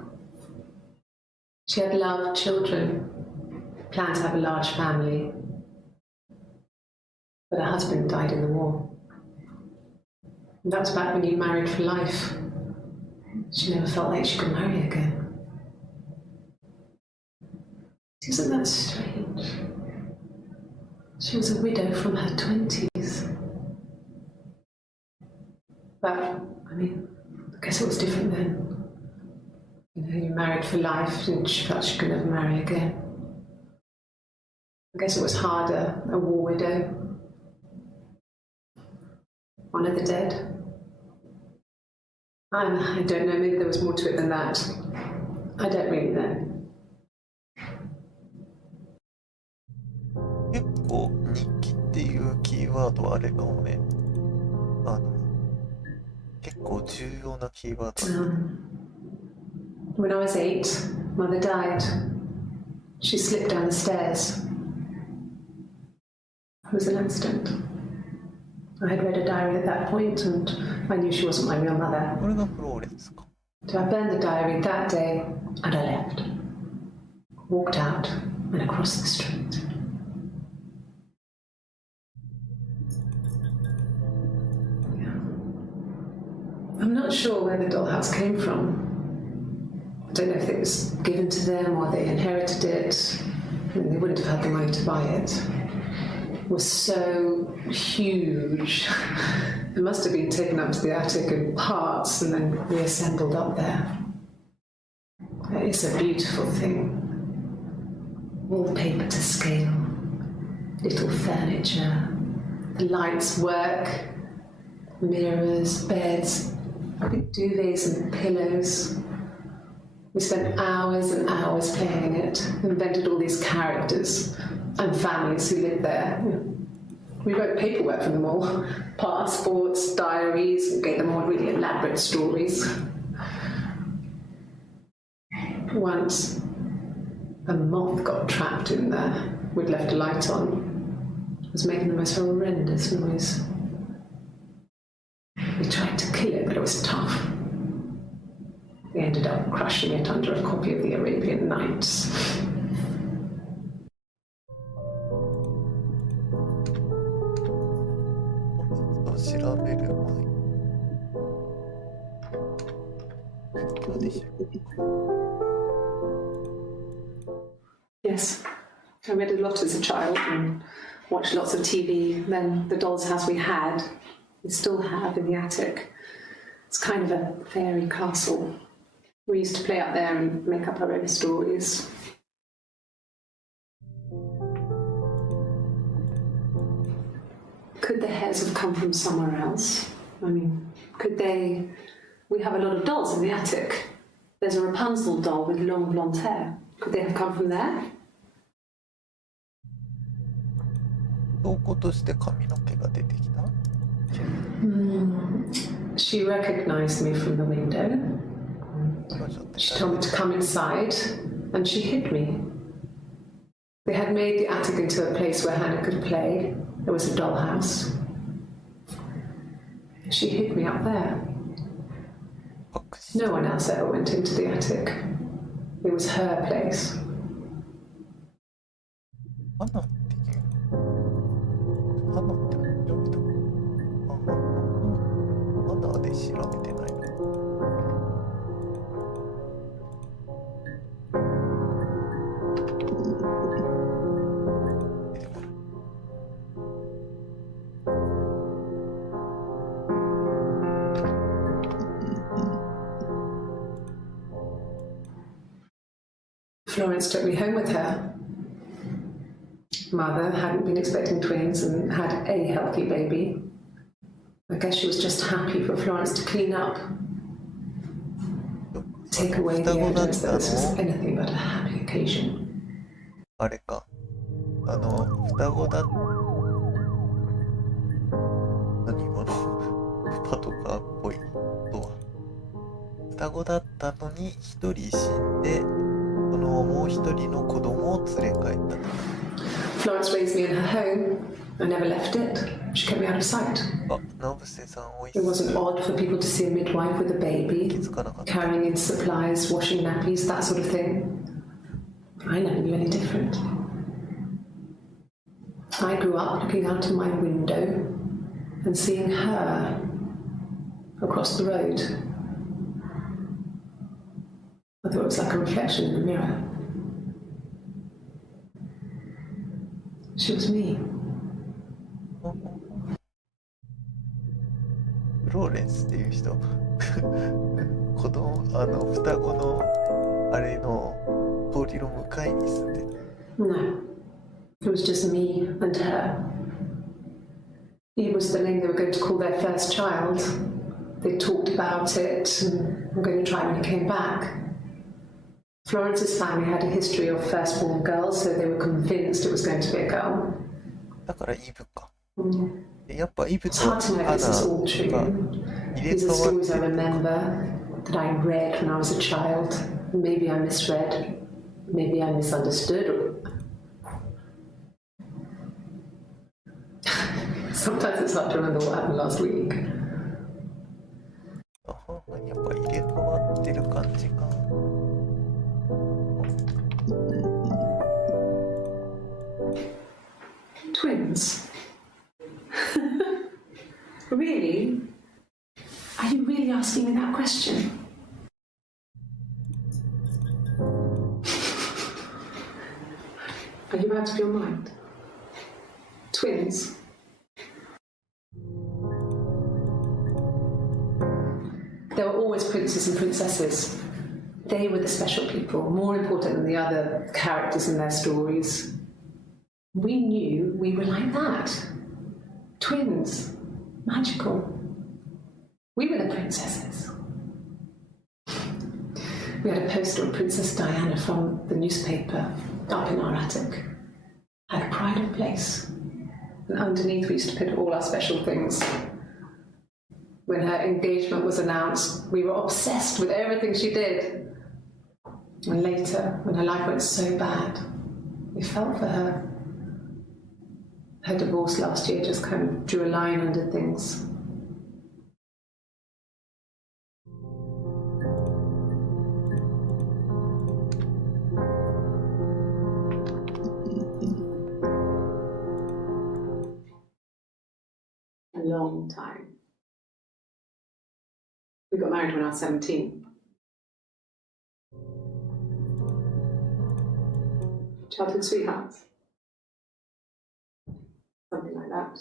She had loved children, planned to have a large family, but her husband died in the war. And that was back when you married for life. She never felt like she could marry again. Isn't that strange? She was a widow from her 20s. But, I mean, I guess it was different then. You know, you married for life and she felt she could never marry again. I guess it was harder, a war widow. One of the dead. I don't know, maybe there was more to it than that. I don't really know. 結構日記っていうキーワードはあれかもね。結構重要なキーワード。When I was 8, Mother died. She slipped down the stairs. It was an accident. I had read a diary at that point and I knew she wasn't my real mother. これがフローレンスか。 So I burned the diary that day and I left. Walked out and across the street. I'm not sure where the dollhouse came from. I don't know if it was given to them or they inherited it. I mean, they wouldn't have had the money to buy it. It was so huge. It must have been taken up to the attic in parts and then reassembled up there. It's a beautiful thing. Wallpaper to scale, little furniture, the lights work, mirrors, beds. big duvets and pillows. We spent hours and hours playing in it, invented all these characters and families who lived there. We wrote paperwork for them all, passports, diaries, and gave them all really elaborate stories. Once, a moth got trapped in there. We'd left a light on. It was making the most horrendous noise. We tried to kill it, but it was tough. We ended up crushing it under a copy of the Arabian Nights. Yes, I read a lot as a child and watched lots of TV. Then the doll's house we still have in the attic. It's kind of a fairy castle. We used to play up there and make up our own stories. Could the hairs have come from somewhere else? I mean, could they... We have a lot of dolls in the attic. There's a Rapunzel doll with long blonde hair. Could they have come from there? 証拠として髪の毛が出てきた? She recognized me from the window. She told me to come inside, and she hid me. They had made the attic into a place where Hannah could play. There was a dollhouse. She hid me up there. No one else ever went into the attic. It was her place. 花って読めた。花で調べてないの。出てこない。Florence took me home with her. Mother hadn't been expecting twins and had a healthy baby. I guess she was just happy for Florence to clean up. Take away the evidence that this was anything but a happy occasion. あれか。双子だ。何今のパトカーっぽいとは。双子だったのに一人死んで、そのもう一人の子供を連れ帰ったと。Florence raised me in her home. I never left it. She kept me out of sight. It wasn't odd for people to see a midwife with a baby, carrying in supplies, washing nappies, that sort of thing. I never knew any different. I grew up looking out of my window and seeing her across the road. I thought it was like a reflection in the mirror. She was me. フローレンスっていう人子供双子のあれの通りの向かいに住んでる。No, it was just me and her. It was the name they were going to call their first child. They talked about it and were going to try when he came back. Florence's family had a history of firstborn girls, so they were convinced it was going to be a girl. だからイブか。やっぱイブと It's hard to know if this is all true. These are stories I remember that I read when I was a child. Maybe I misread. Maybe I misunderstood. Sometimes it's hard to remember what happened last week. やっぱ入れ替わってる感じか。Twins? Really? Are you really asking me that question? Are you out of your mind? Twins? There were always princes and princesses. They were the special people, more important than the other characters in their stories. We knew we were like that. Twins. Magical. We were the princesses. We had a poster of Princess Diana from the newspaper up in our attic. Had a pride of place. And underneath we used to put all our special things. When her engagement was announced, we were obsessed with everything she did. And later, when her life went so bad, we felt for her. Her divorce last year just kind of drew a line under things. A long time. We got married when I was 17. Childhood sweethearts. Something like that.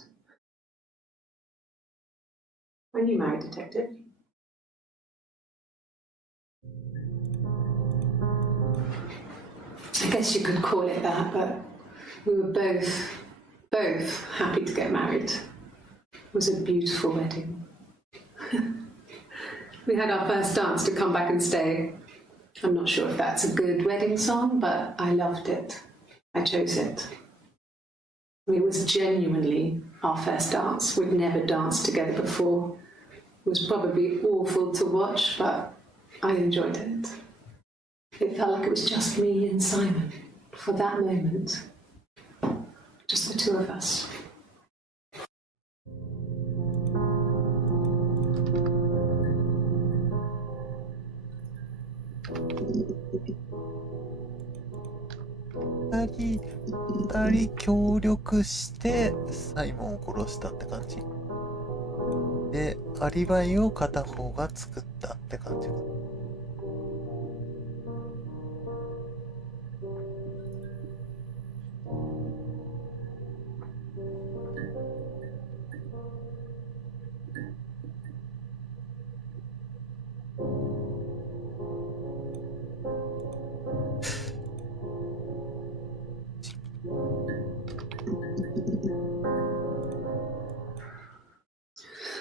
When you married, detective? I guess you could call it that, but we were both happy to get married. It was a beautiful wedding. We had our first dance to Come Back and Stay. I'm not sure if that's a good wedding song, but I loved it. I chose it. It was genuinely our first dance. We'd never danced together before. It was probably awful to watch, but I enjoyed it. It felt like it was just me and Simon for that moment. Just the two of us.二人協力してサイモンを殺したって感じで、アリバイを片方が作ったって感じか。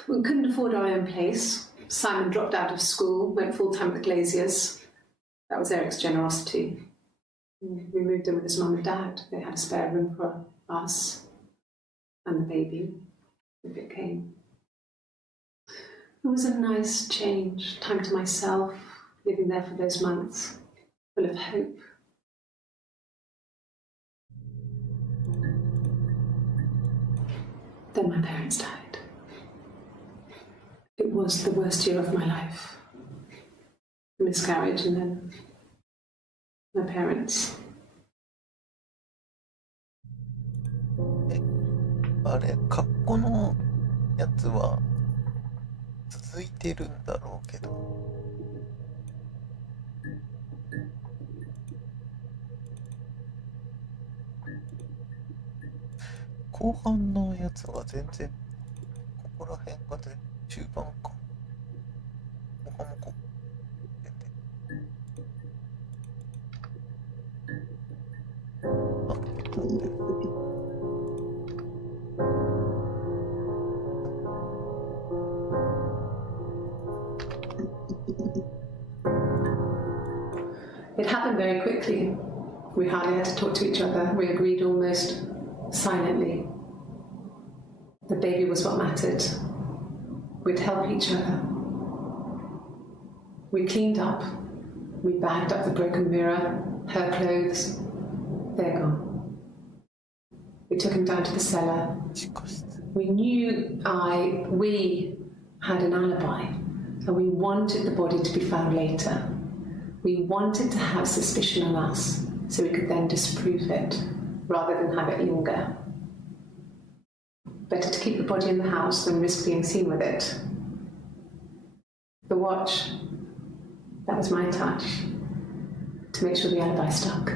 We couldn't afford our own place. Simon dropped out of school, went full-time with Glaziers. That was Eric's generosity. We moved in with his mum and dad. They had a spare room for us and the baby, if it came. It was a nice change, time to myself, living there for those months, full of hope. Then my parents died. It was the worst year of my life. Miscarriage and then my parents. あれ、カッコのやつは続いてるんだろうけど。後半のやつは全然ここら辺が中盤か。ここもこ出て。あ、結構出る。It happened very quickly. We hardly had to talk to each other. We agreed almost silently. The baby was what mattered. We'd help each other. We cleaned up. We bagged up the broken mirror, her clothes. They're gone. We took him down to the cellar. We knew we had an alibi, and we wanted the body to be found later. We wanted to have suspicion on us, so we could then disprove it, rather than have it linger. Better to keep the body in the house than risk being seen with it. The watch, that was my touch, to make sure the alibi stuck.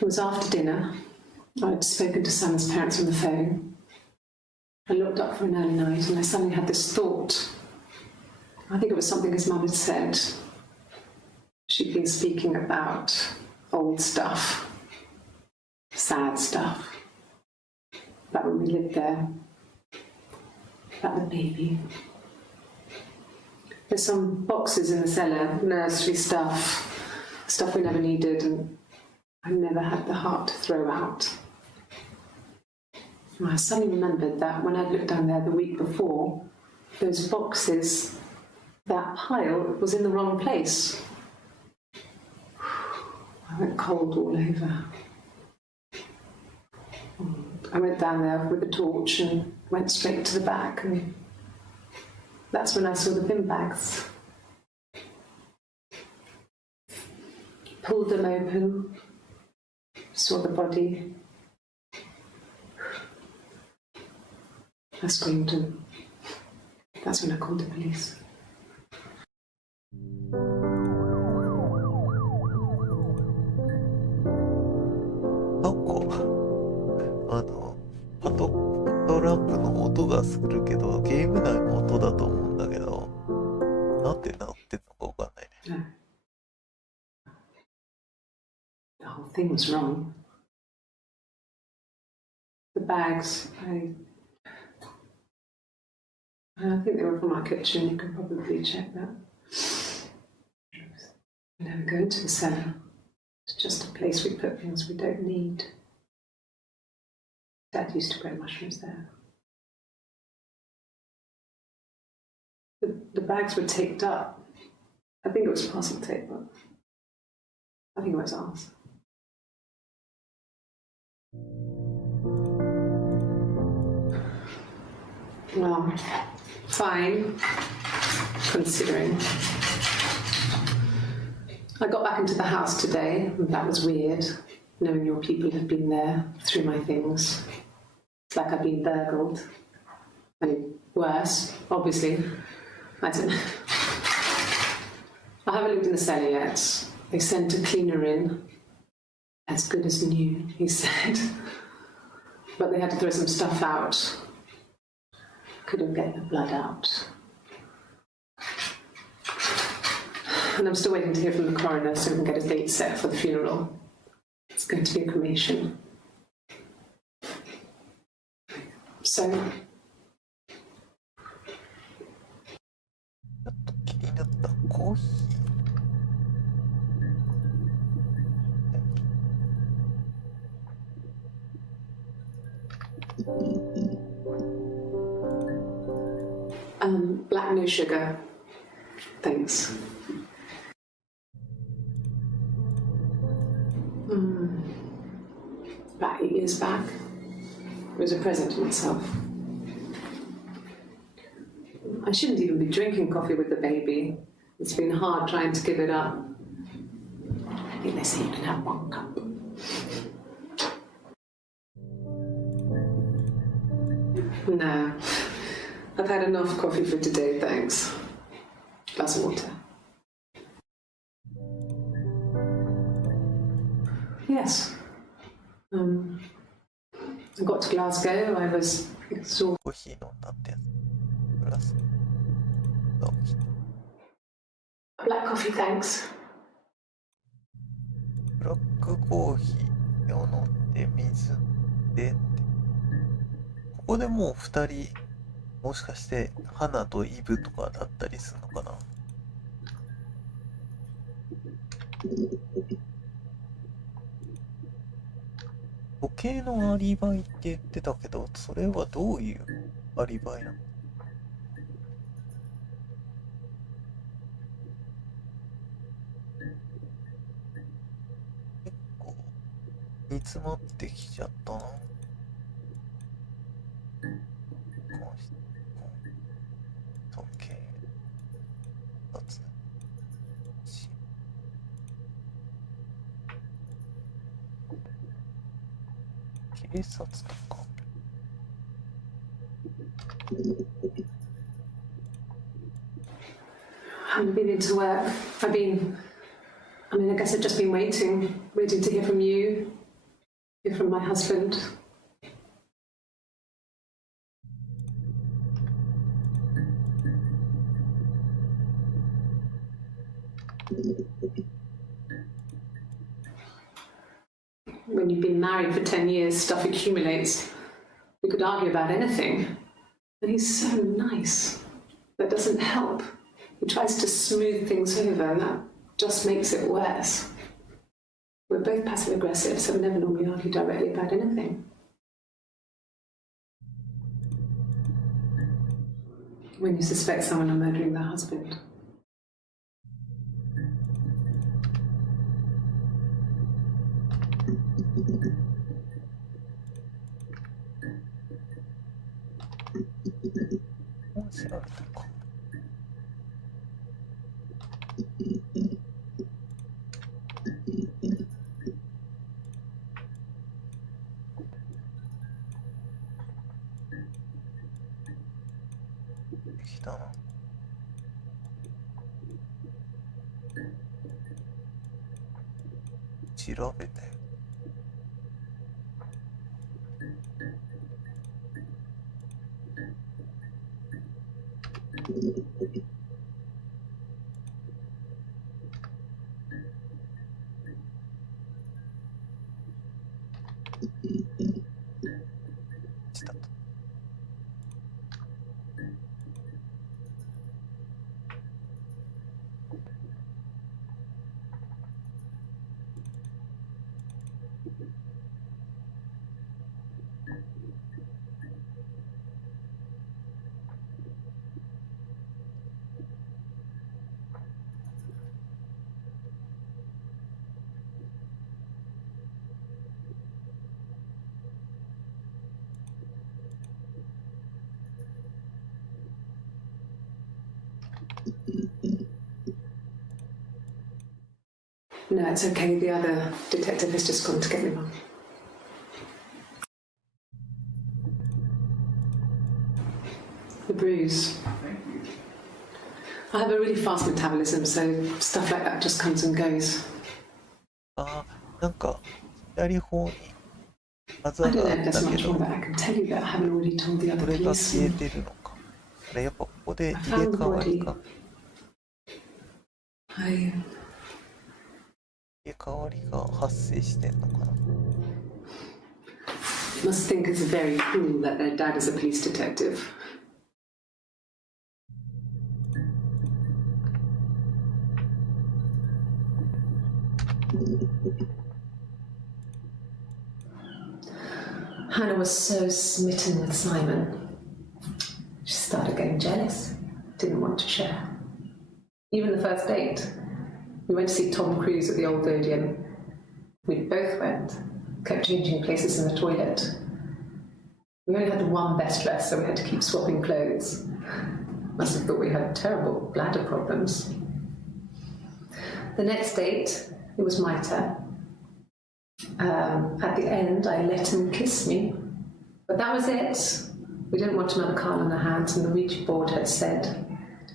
It was after dinner. I'd spoken to Sam's parents on the phone. I looked up for an early night and I suddenly had this thought. I think it was something his mum had said. She'd been speaking about old stuff, sad stuff, about when we lived there, about the baby. There's some boxes in the cellar, nursery stuff we never needed and I never had the heart to throw out. And I suddenly remembered that when I'd looked down there the week before, those boxes, that pile was in the wrong place. I went cold all over. I went down there with a torch and went straight to the back, and that's when I saw the bin bags. Pulled them open, saw the body. I screamed, and that's when I called the police. パトランプの音がするけど、ゲーム内の音だと思うんだけど、なんで鳴ってんのかわかんないね。The whole thing was wrong. The bags, I think they were from our kitchen. You can probably check that. We never go into the cellar. It's just a place we put things we don't need. Dad used to grow mushrooms there. The bags were taped up. I think it was parcel tape, but I think it was ours. Well, fine, considering. I got back into the house today, and that was weird, knowing your people have been there through my things. It's like I've been burgled. I mean, worse, obviously. I don't know. I haven't looked in the cellar yet. They sent a cleaner in. As good as new, he said. But they had to throw some stuff out. Couldn't get the blood out. And I'm still waiting to hear from the coroner so we can get a date set for the funeral. It's going to be a cremation. So... ちょっと気になったコーヒー。Black no sugar. Thanks. About 8 years back, it was a present to myself. I shouldn't even be drinking coffee with the baby. It's been hard trying to give it up. I think they say you can have 1 cup. No, I've had enough coffee for today, thanks. Glass of water. Yes. I got to Glasgow, I was exhausted. コーヒー飲んだってやつ。グラス。どう Black coffee, thanks. ブラックコーヒーを飲んで水でって。ここでもう2人、もしかして花とイブとかだったりするのかな。時計のアリバイって言ってたけど、それはどういうアリバイなの？結構煮詰まってきちゃったな。時計2つ。警察とか。I haven't been into work. I guess I've just been waiting to hear from you, hear from my husband. When you've been married for 10 years, stuff accumulates. We could argue about anything. And he's so nice. That doesn't help. He tries to smooth things over, and that just makes it worse. We're both passive-aggressive, so we never normally argue directly about anything. When you suspect someone of murdering their husband.調べて。したと。No, it's okay. The other detective has just gone to get me one. The bruise. I have a really fast metabolism, so stuff like that just comes and goes. あ、なんか左方にあ I ざ don't が know あ if っ there's たけ much ど、 more that I can tell you that I haven't already told the こ other れが消え police. てるのか。あれやっぱここで I 入れ found the 替わり body. か。 I 入れ替わりが発生してんのかな。 must think it's very cool that their dad is a police detective. Hannah was so smitten with Simon. She started getting jealous, didn't want to share. Even the first date, we went to see Tom Cruise at the Old Odeon. We both went, kept changing places in the toilet. We only had one best dress, so we had to keep swapping clothes. Must have thought we had terrible bladder problems. The next date, it was my turn. At the end, I let him kiss me. But that was it. We didn't want another card on our hands, and the Ouija board had said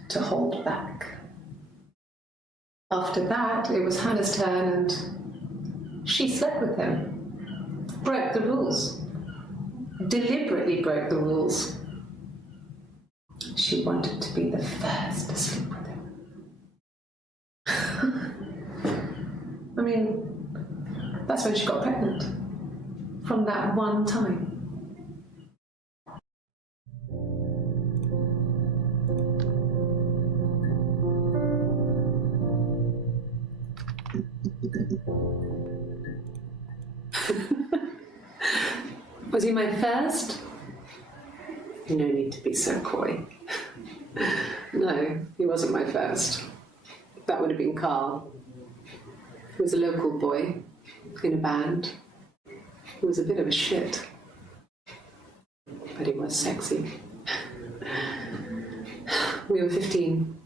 to hold back. After that, it was Hannah's turn, and she slept with him. Broke the rules. Deliberately broke the rules. She wanted to be the first to sleep with him. I mean, that's when she got pregnant. From that one time. Was he my first? No need to be so coy. No, he wasn't my first. That would have been Carl. He was a local boy in a band. He was a bit of a shit. But he was sexy. We were 15.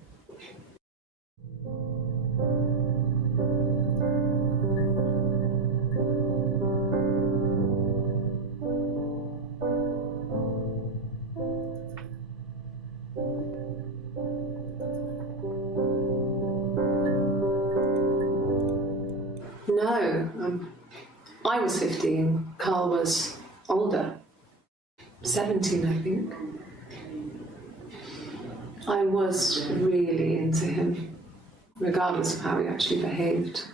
No, I was 15. Carl was older. 17, I think. I was really into him. regardless of how he actually behaved.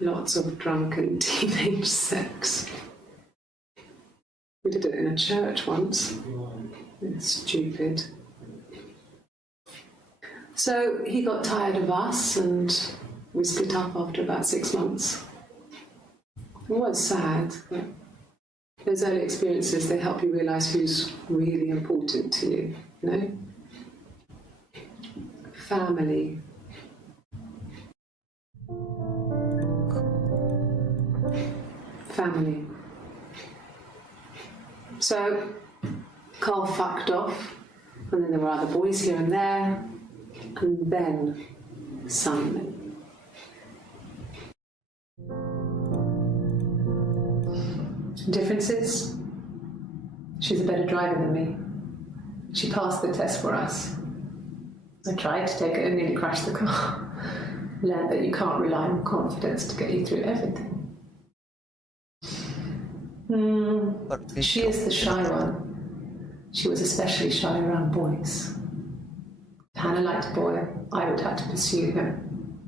Lots of drunken teenage sex. We did it in a church once. It's stupid. So he got tired of us and we split up after about 6 months. It was sad, but those early experiences, they help you realise who's really important to you, you know? Family. Family. So, Carl fucked off, and then there were other boys here and there, and then Simon. Differences? She's a better driver than me. She passed the test for us. I tried to take it and nearly crashed the car. Learned that you can't rely on confidence to get you through everything. She is the shy one. She was especially shy around boys. If Hannah liked a boy, I would have to pursue him.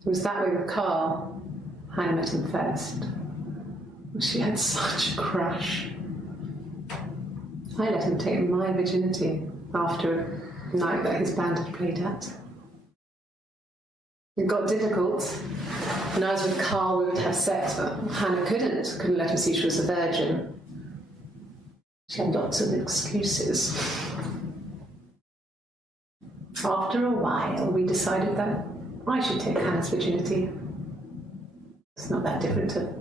It was that way with Carl. Hannah met him first. She had such a crush. I let him take my virginity after a night that his band had played at. It got difficult. When I was with Carl, we would have sex, but Hannah couldn't let him see she was a virgin. She had lots of excuses. After a while, we decided that I should take Hannah's virginity. It's not that different to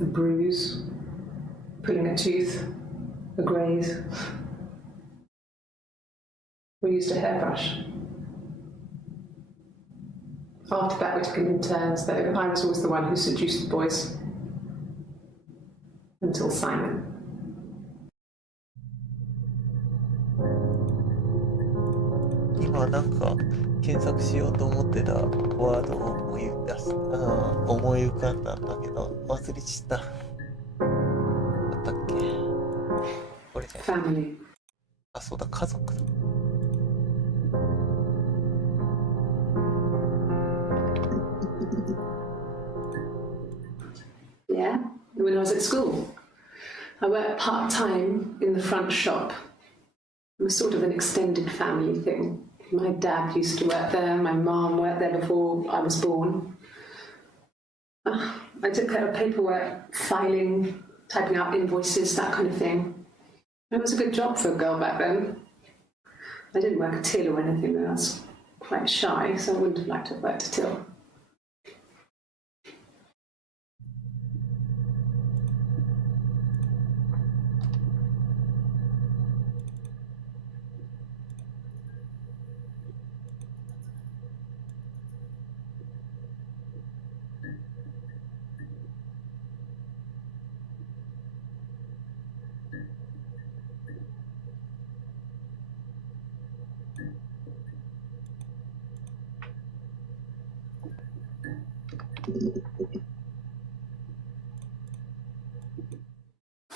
a bruise, pulling a tooth, a graze. We used a hairbrush. After that, we took it in turns, though I was always the one who seduced the boys. Until Simon.今なんか検索しようと思ってたワードを思い浮かんだんだけど忘れちゃった。だったっけ？これね。Family. あ、そうだ、家族だ。Yeah, when I was at school. I worked part-time in the front shop. It was sort of an extended family thing. My dad used to work there, my mum worked there before I was born. I took care of paperwork, filing, typing out invoices, that kind of thing. It was a good job for a girl back then. I didn't work a till or anything, I was quite shy, so I wouldn't have liked to have worked a till.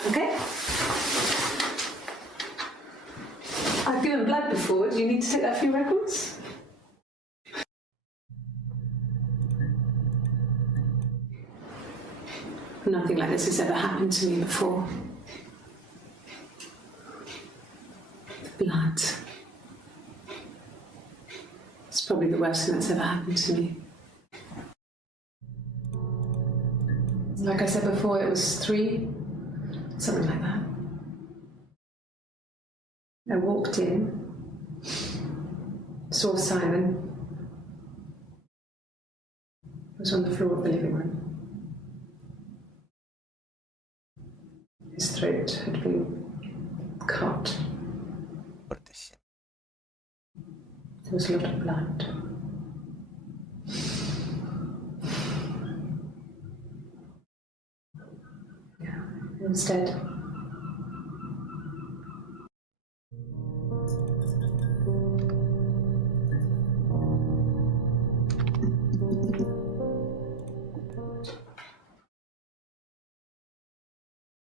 Okay. I've given blood before. Do you need to take that for your records? Nothing like this has ever happened to me before. The blood. It's probably the worst thing that's ever happened to me. Like I said before, it was 3, something like that. I walked in, saw Simon. He was on the floor of the living room. His throat had been cut. There was a lot of blood. Yeah, he was dead.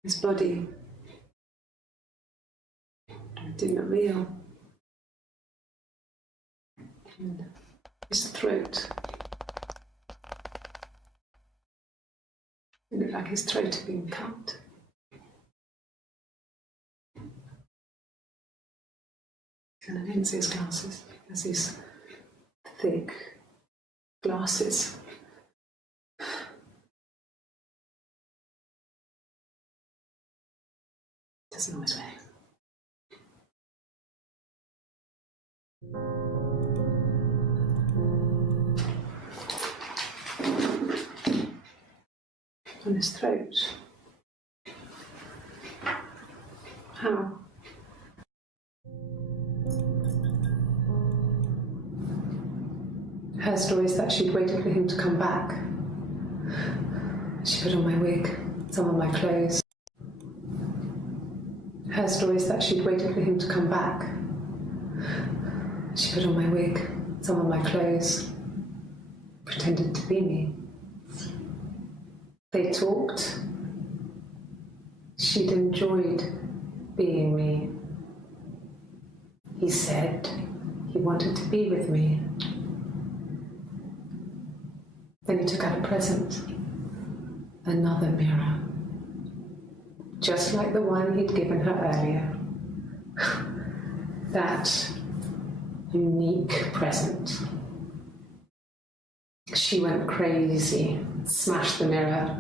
His body did not real. his throat. It looked like his throat had been cut. And I didn't see his glasses. There's these thick glasses. Doesn't always wear. On his throat. How? Her story is that she'd waited for him to come back. She put on my wig, some of my clothes. Her story is that she'd waited for him to come back. She put on my wig, some of my clothes, pretended to be me. They talked. She'd enjoyed being me. He said he wanted to be with me. Then he took out a present, another mirror, just like the one he'd given her earlier. That unique present. She went crazy, smashed the mirror.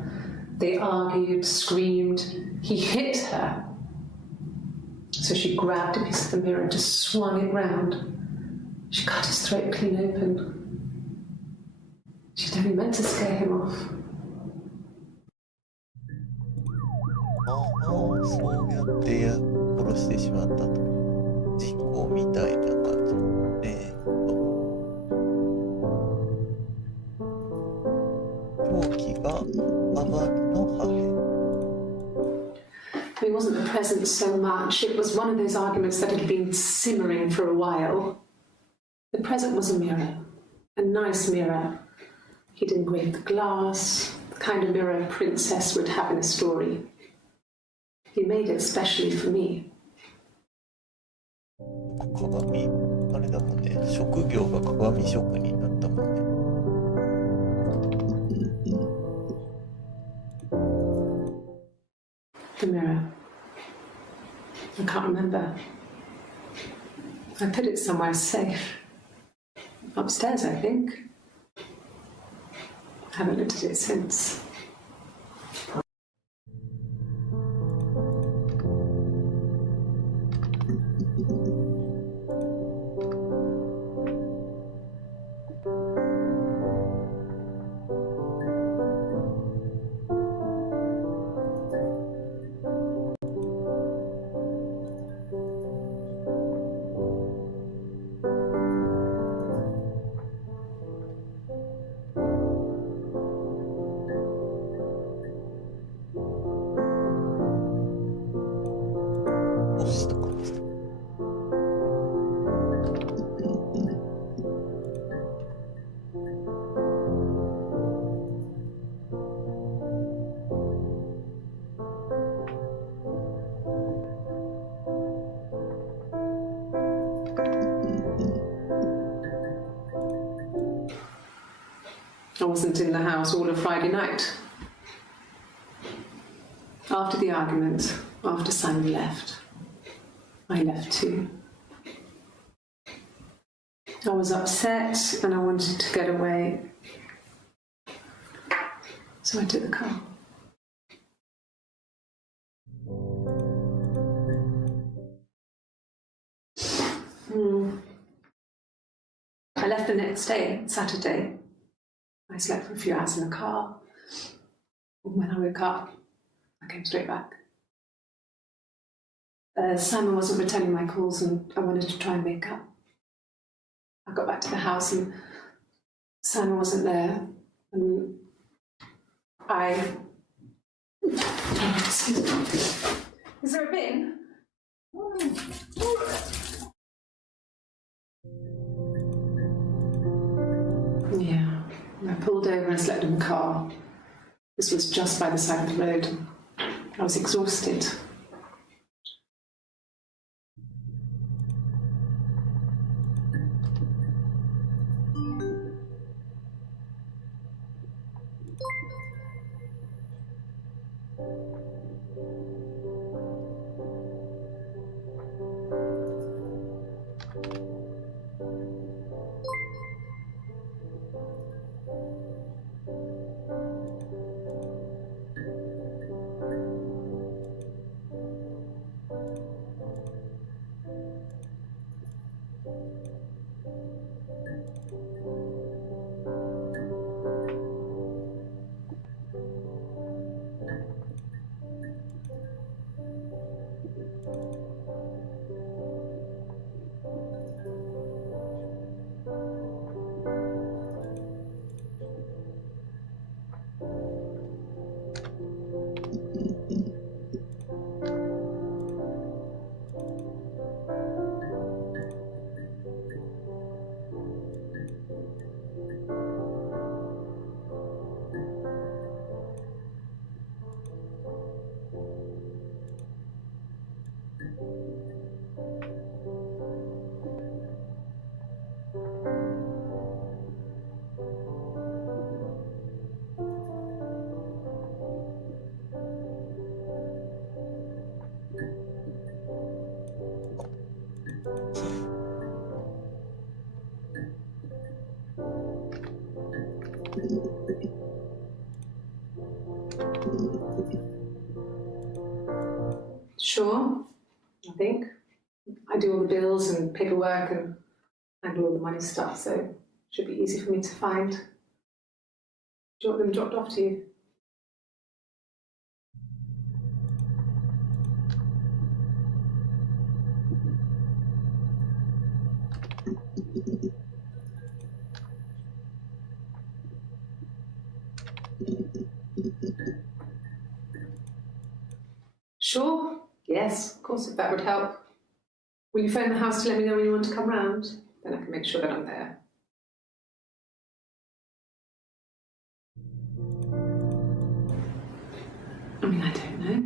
They argued, screamed. He hit her. So she grabbed a piece of the mirror and just swung it round. She cut his throat clean open. She'd only meant to scare him off. そうやって殺してしまったと。事故みたいな感じ。凶器が鋼の破片。It wasn't the present so much. It was one of those arguments that had been simmering for a while. The present was a mirror, a nice mirror. He'd engraved the glass, the kind of mirror a princess would have in a story. He made it specially for me. 鏡、あれだもんね。職業が鏡職人だったもんね。The mirror. I can't remember. I put it somewhere safe. Upstairs, I think. I haven't looked at it since. I wasn't in the house all of Friday night. After the argument, after Simon left, I left too. I was upset and I wanted to get away. So I took the car. I left the next day, Saturday. I slept for a few hours in the car. When I woke up, I came straight back. Simon wasn't returning my calls and I wanted to try and make up. I got back to the house and Simon wasn't there. And excuse me. Is there a bin? Yeah. I pulled over and slept in the car. This was just by the side of the road. I was exhausted. Sure, I think. I do all the bills and paperwork and handle all the money stuff, so it should be easy for me to find. Do you want them dropped off to you? Sure, yes, of course, if that would help. Will you phone the house to let me know when you want to come round? Then I can make sure that I'm there. I mean, I don't know.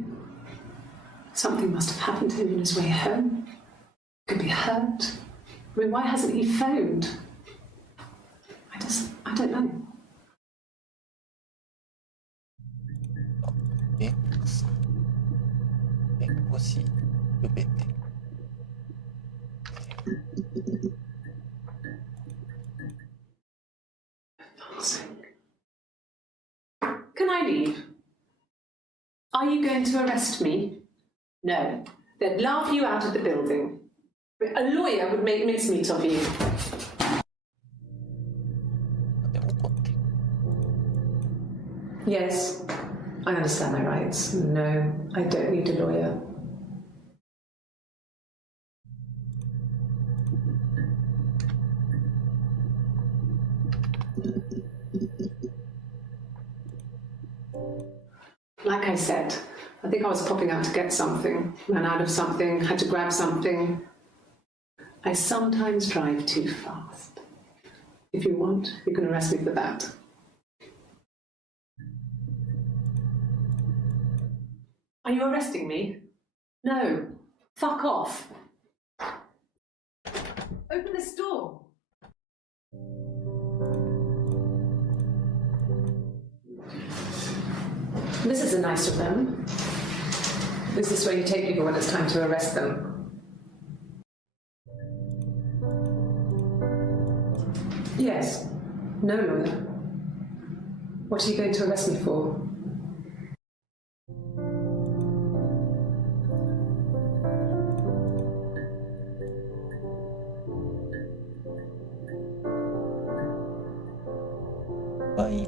Something must have happened to him on his way home. Could be hurt. I mean, why hasn't he phoned? I don't know. X 弁護士呼べて。Can I leave? Are you going to arrest me? No. They'd laugh you out of the building. A lawyer would make mincemeat of you. でも怒ってる。 Yes, I understand my rights. No, I don't need a lawyer. Like I said, I think I was popping out to get something, ran out of something, had to grab something. I sometimes drive too fast. If you want, you can arrest me for that. Are you arresting me? No. Fuck off. Open this door. This is a nice of them. This is where you take people when it's time to arrest them. Yes. No lawyer. What are you going to arrest me for?はい。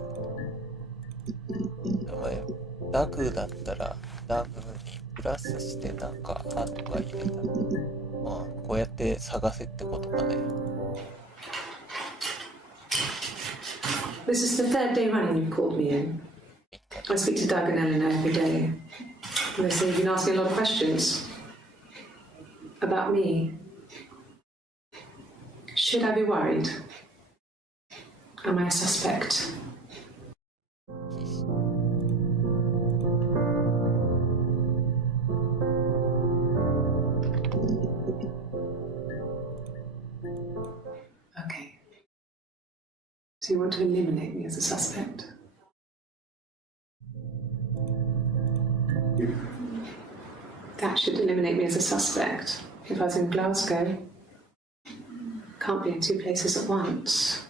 ダグだったらダグにプラスしてなんか「あ」とか入れたら、まあこうやって探せってことかね。 This is the third day running you've called me in. I speak to Doug and Eleanor every day. They say you've been asking a lot of questions about me. Should I be worried? Am I a suspect? Okay. So you want to eliminate me as a suspect? That should eliminate me as a suspect. If I was in Glasgow, can't be in two places at once.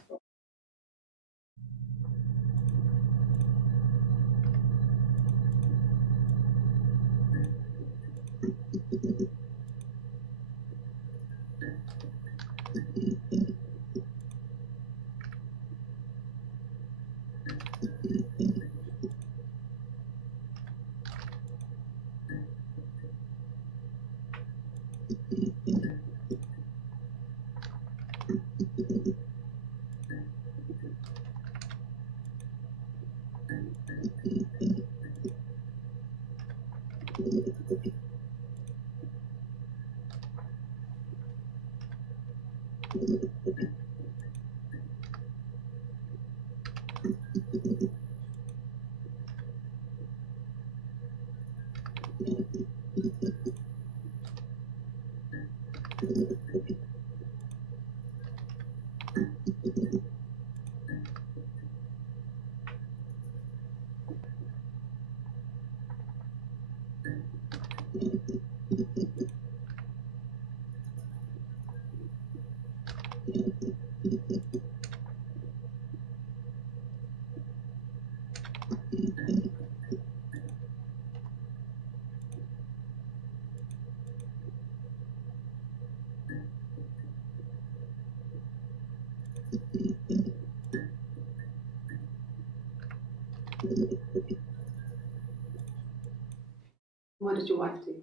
What did your wife do?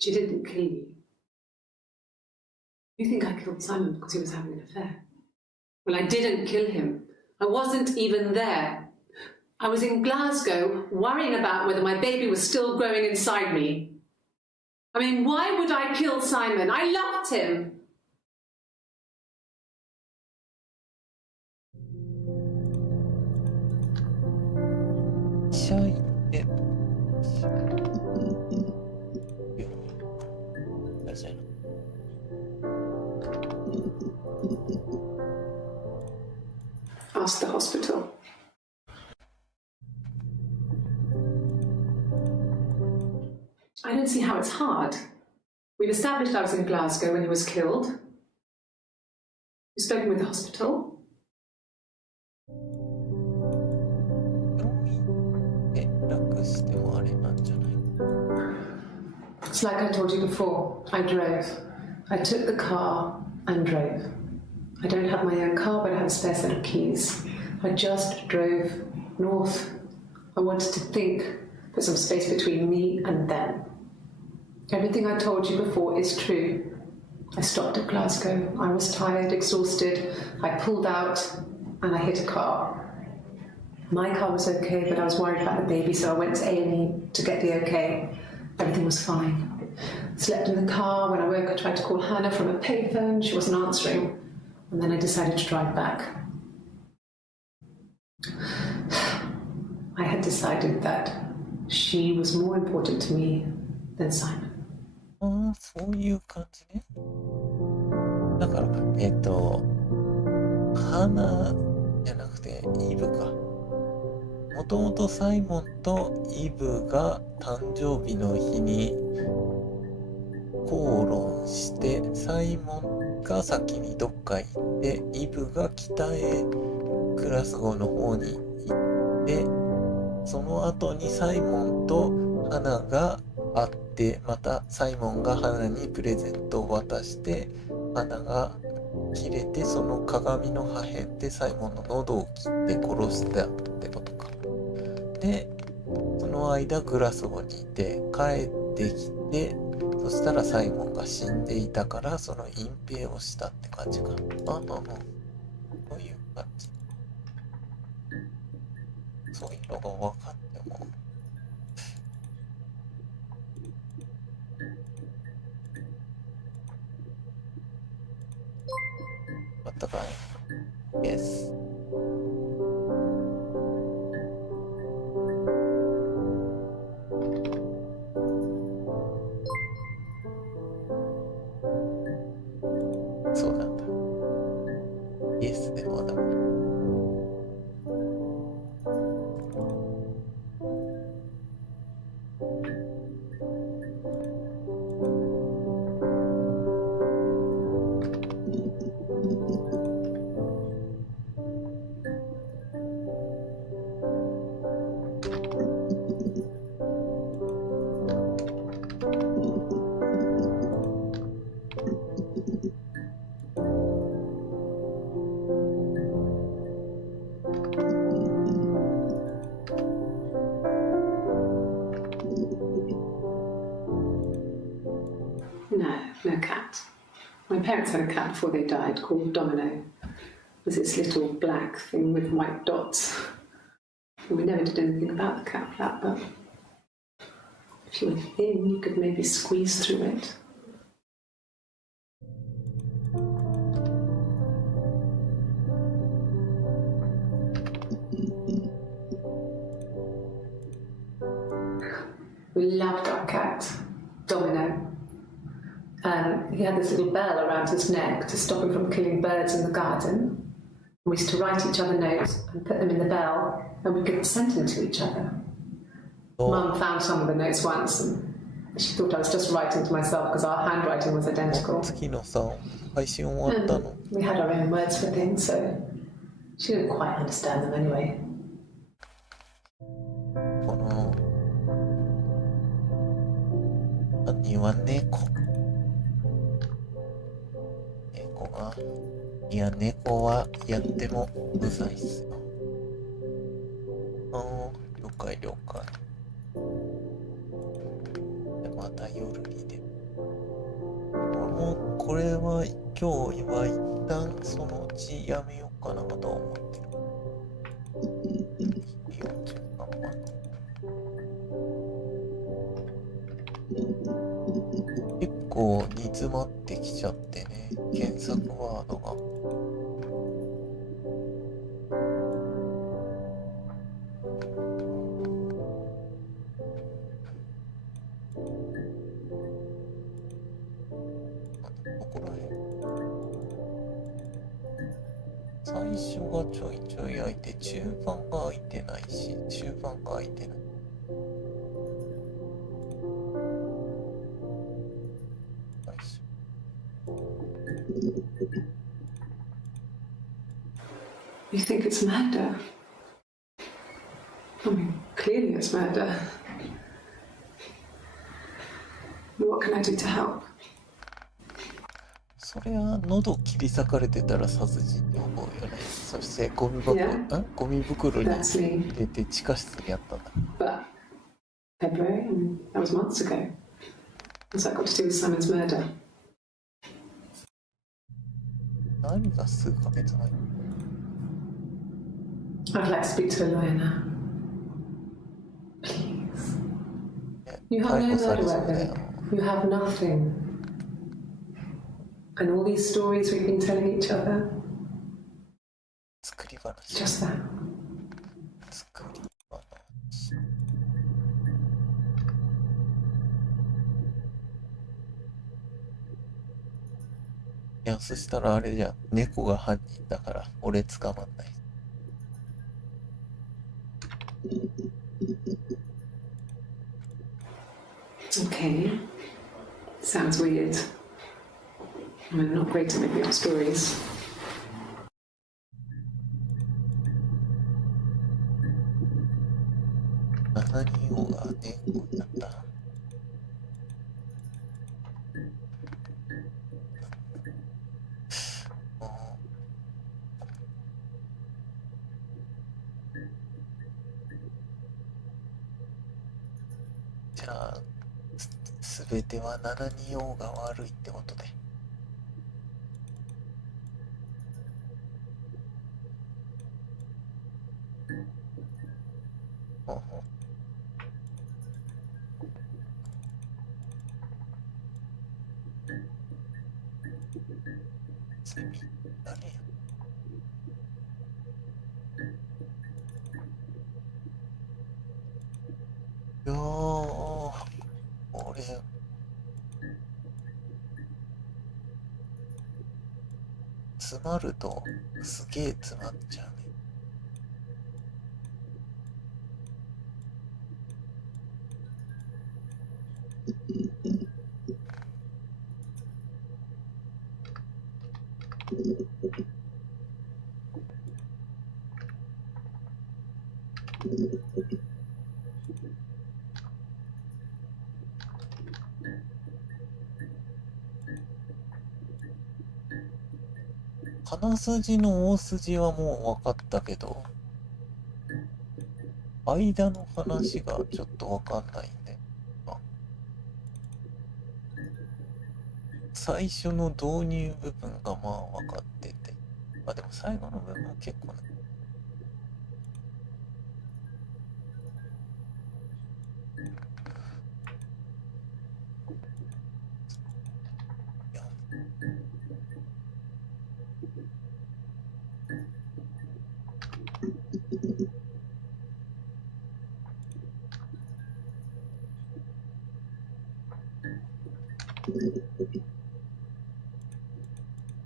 She didn't kill you. You think I killed Simon because he was having an affair? Well, I didn't kill him. I wasn't even there. I was in Glasgow worrying about whether my baby was still growing inside me. I mean, why would I kill Simon? I loved him. Ask the hospital. I don't see how it's hard. We've established I was in Glasgow when he was killed. You've spoken with the hospital. It's like I told you before. I drove. I took the car and drove. I don't have my own car, but I have a spare set of keys. I just drove north. I wanted to think, put some space between me and them. Everything I told you before is true. I stopped at Glasgow. I was tired, exhausted. I pulled out and I hit a car. My car was okay, but I was worried about the baby, so I went to A&E to get the okay. Everything was fine. Slept in the car. When I woke, I tried to call Hannah from a payphone. She wasn't answering. And then I decided to drive back. I had decided that she was more important to me than Simon. そういう感じね。だから、花じゃなくてイブか。もともとサイモンとイブが誕生日の日に口論して、サイモンが先にどっか行って、イブが北へグラスゴーの方に行って、その後にサイモンと花が会って、またサイモンが花にプレゼントを渡して、花が切れて、その鏡の破片でサイモンの喉を切って殺したってことか。で、その間グラスゴーにいて、帰ってきて、そしたらサイモンが死んでいたから、その隠蔽をしたって感じか。そういう感じ。そういうのが分かっても。あったかい ?Yes。そうなんだ。Yes でもだ。No cat. My parents had a cat before they died called Domino. It was this little black thing with white dots. And we never did anything about the cat flap, but if you were thin, you could maybe squeeze through it. We loved our cat, Domino. He had this little bell around his neck to stop him from killing birds in the garden. We used to write each other notes and put them in the bell, and we could send them to each other. Mum found some of the notes once, and she thought I was just writing to myself because our handwriting was identical. 次のさ、配信終わったの。We had our own words for things, so she didn't quite understand them anyway. この犯人は猫が、いや猫はやってもうざいっすよ。了解了解。でまた夜にでもうこれは今日は一旦そのうちやめようかなと思ってる。40番まで結構煮詰まってきちゃってね、検索ワードが。ここら辺最初がちょいちょい空いて、中盤が空いてないし、中盤が空いてない。最初。You think it's murder? I mean, clearly it's murder. What can I do to help? それは喉切り裂かれてたら殺人に思うよね。そしてゴミ箱、ゴミ袋に入れて地下室にあったんだ。But February, I mean, that was months ago. What's that got to do with Simon's murder? 何がすぐか別ない。I'd like to speak to a lawyer now. Please. You have no murder weapon. You have nothing. And all these stories we've been telling each other. 作り話。Just that. 作り話。いや、そしたらあれじゃん。猫が犯人だから俺捕まんない。Okay. Sounds weird. I'm not great at making up stories. 7人王が猫になった。じゃあ全ては7人王が悪いってことで。セミ何や。いやー、俺詰まるとすげえ詰まっちゃうね。鼻筋の大筋はもう分かったけど、間の話がちょっと分かんないね。最初の導入部分がまあ分かってて、まあでも最後の部分は結構ね。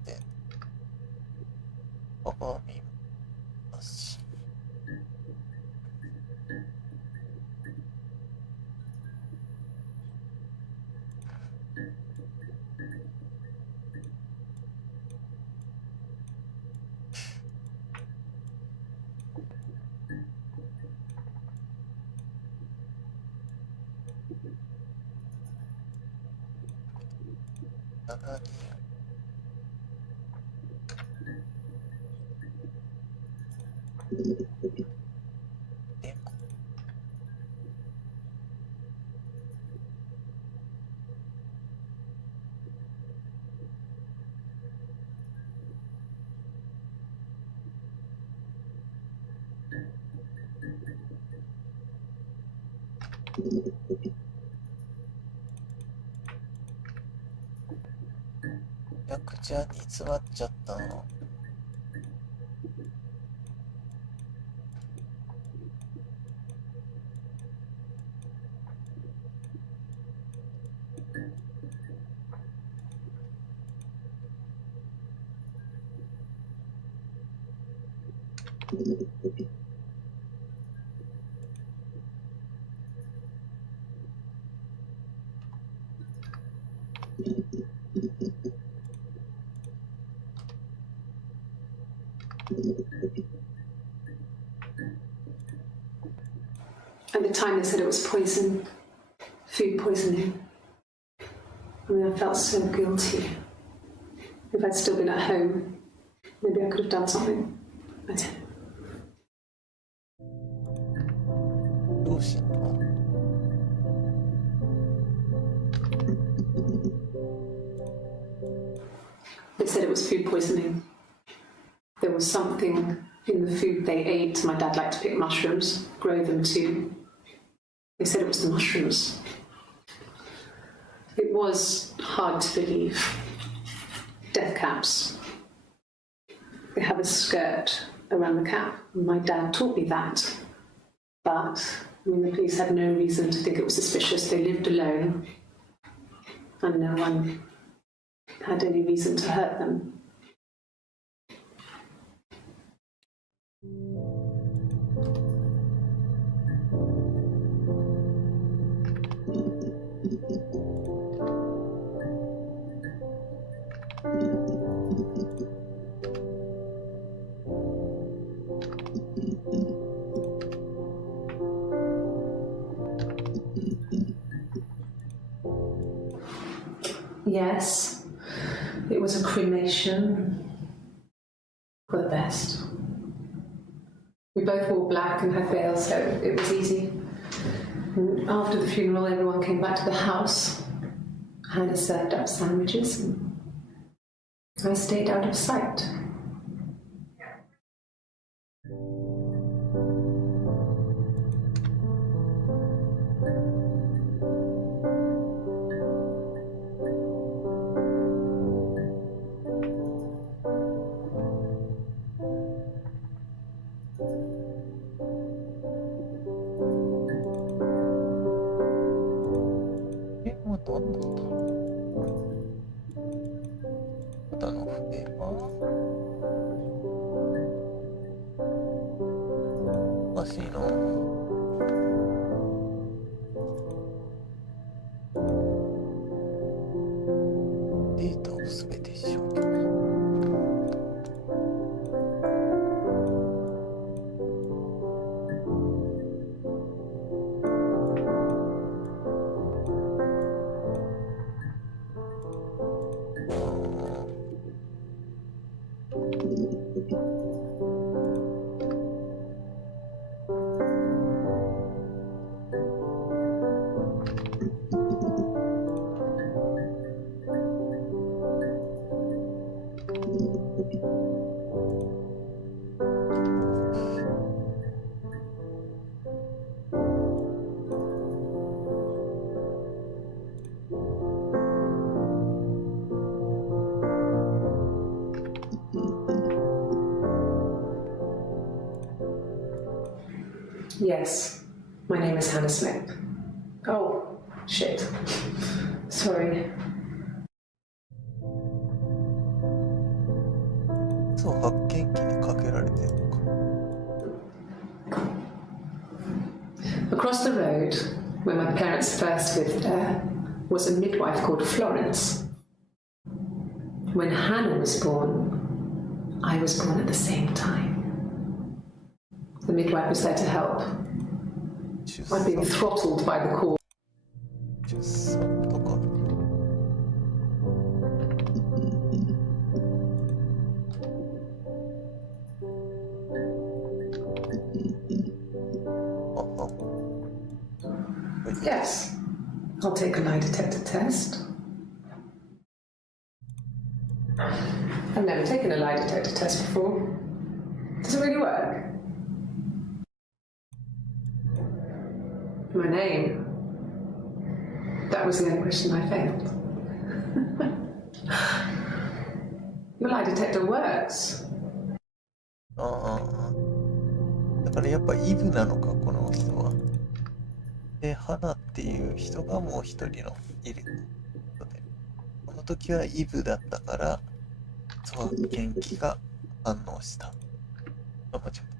で、パパ見ますし。7人猫めちゃくちゃ煮詰まっちゃったな。At the time, they said it was poison, food poisoning. I mean, I felt so guilty. If I'd still been at home, maybe I could have done something. I didn't. どうしんの？ They said it was food poisoning. There was something in the food they ate. My dad liked to pick mushrooms, grow them too. They said it was the mushrooms. It was hard to believe. Death caps. They have a skirt around the cap. My dad taught me that. But, I mean, the police had no reason to think it was suspicious. They lived alone. And no one had any reason to hurt them. Yes, it was a cremation for the best. We both wore black and had veils, so it was easy. And after the funeral, everyone came back to the house. Hannah served up sandwiches, and I stayed out of sight. Yes, my name is Hannah Smith. Oh, shit. Sorry. Across the road, where my parents first lived there, was a midwife called Florence. When Hannah was born, I was born at the same time. The midwife was there to help. I'd been throttled by the call. Yes, I'll take a lie detector test. I've never taken a lie detector test before. Does it really work? My name, That was the only question I failed. Your lie detector works. ああ。だからやっぱイブなのか、この人は。で、花っていう人がもう一人のいる。この時はイブだったから、そう、元気が反応した。あ、間違えた。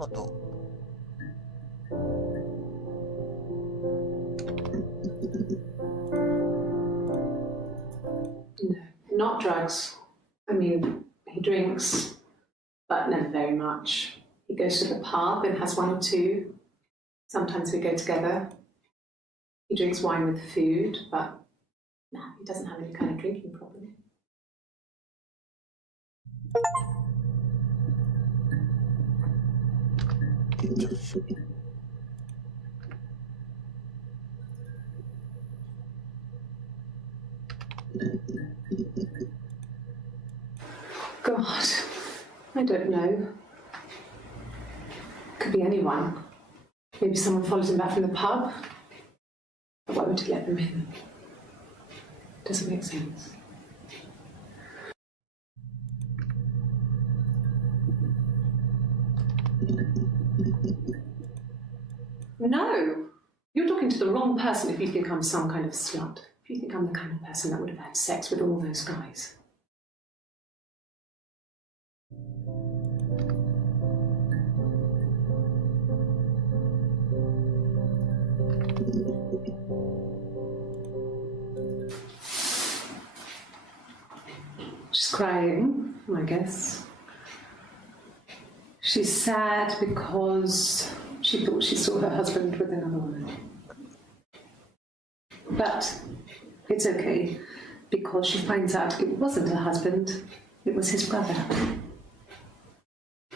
あと、No, not drugs. I mean, he drinks, but never very much. He goes to the pub and has one or two. Sometimes we go together. He drinks wine with food, but no, he doesn't have any kind of drinking problem. God, I don't know. Could be anyone. Maybe someone followed him back from the pub. But why would he let them in? Doesn't make sense. No! You're talking to the wrong person if you think I'm some kind of slut. If you think I'm the kind of person that would have had sex with all those guys. She's crying, I guess. She's sad because she thought she saw her husband with another woman. But it's okay, because she finds out it wasn't her husband, it was his brother.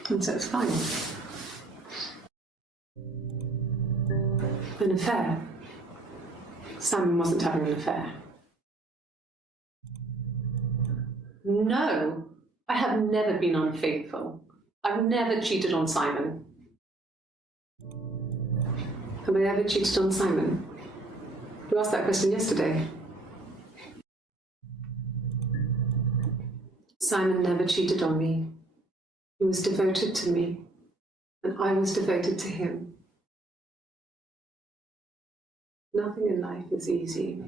And so it's fine. An affair. Simon wasn't having an affair. No, I have never been unfaithful. I've never cheated on Simon. Have I ever cheated on Simon? You asked that question yesterday. Simon never cheated on me. He was devoted to me, and I was devoted to him. Nothing in life is easy.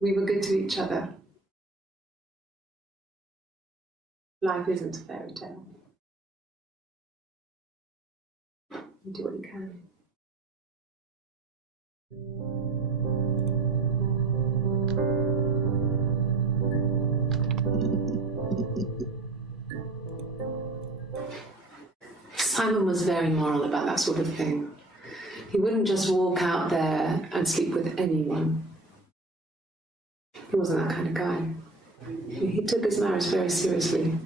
We were good to each other. Life isn't a fairy tale. You do what you can. Simon was very moral about that sort of thing. He wouldn't just walk out there and sleep with anyone. He wasn't that kind of guy. He took his marriage very seriously.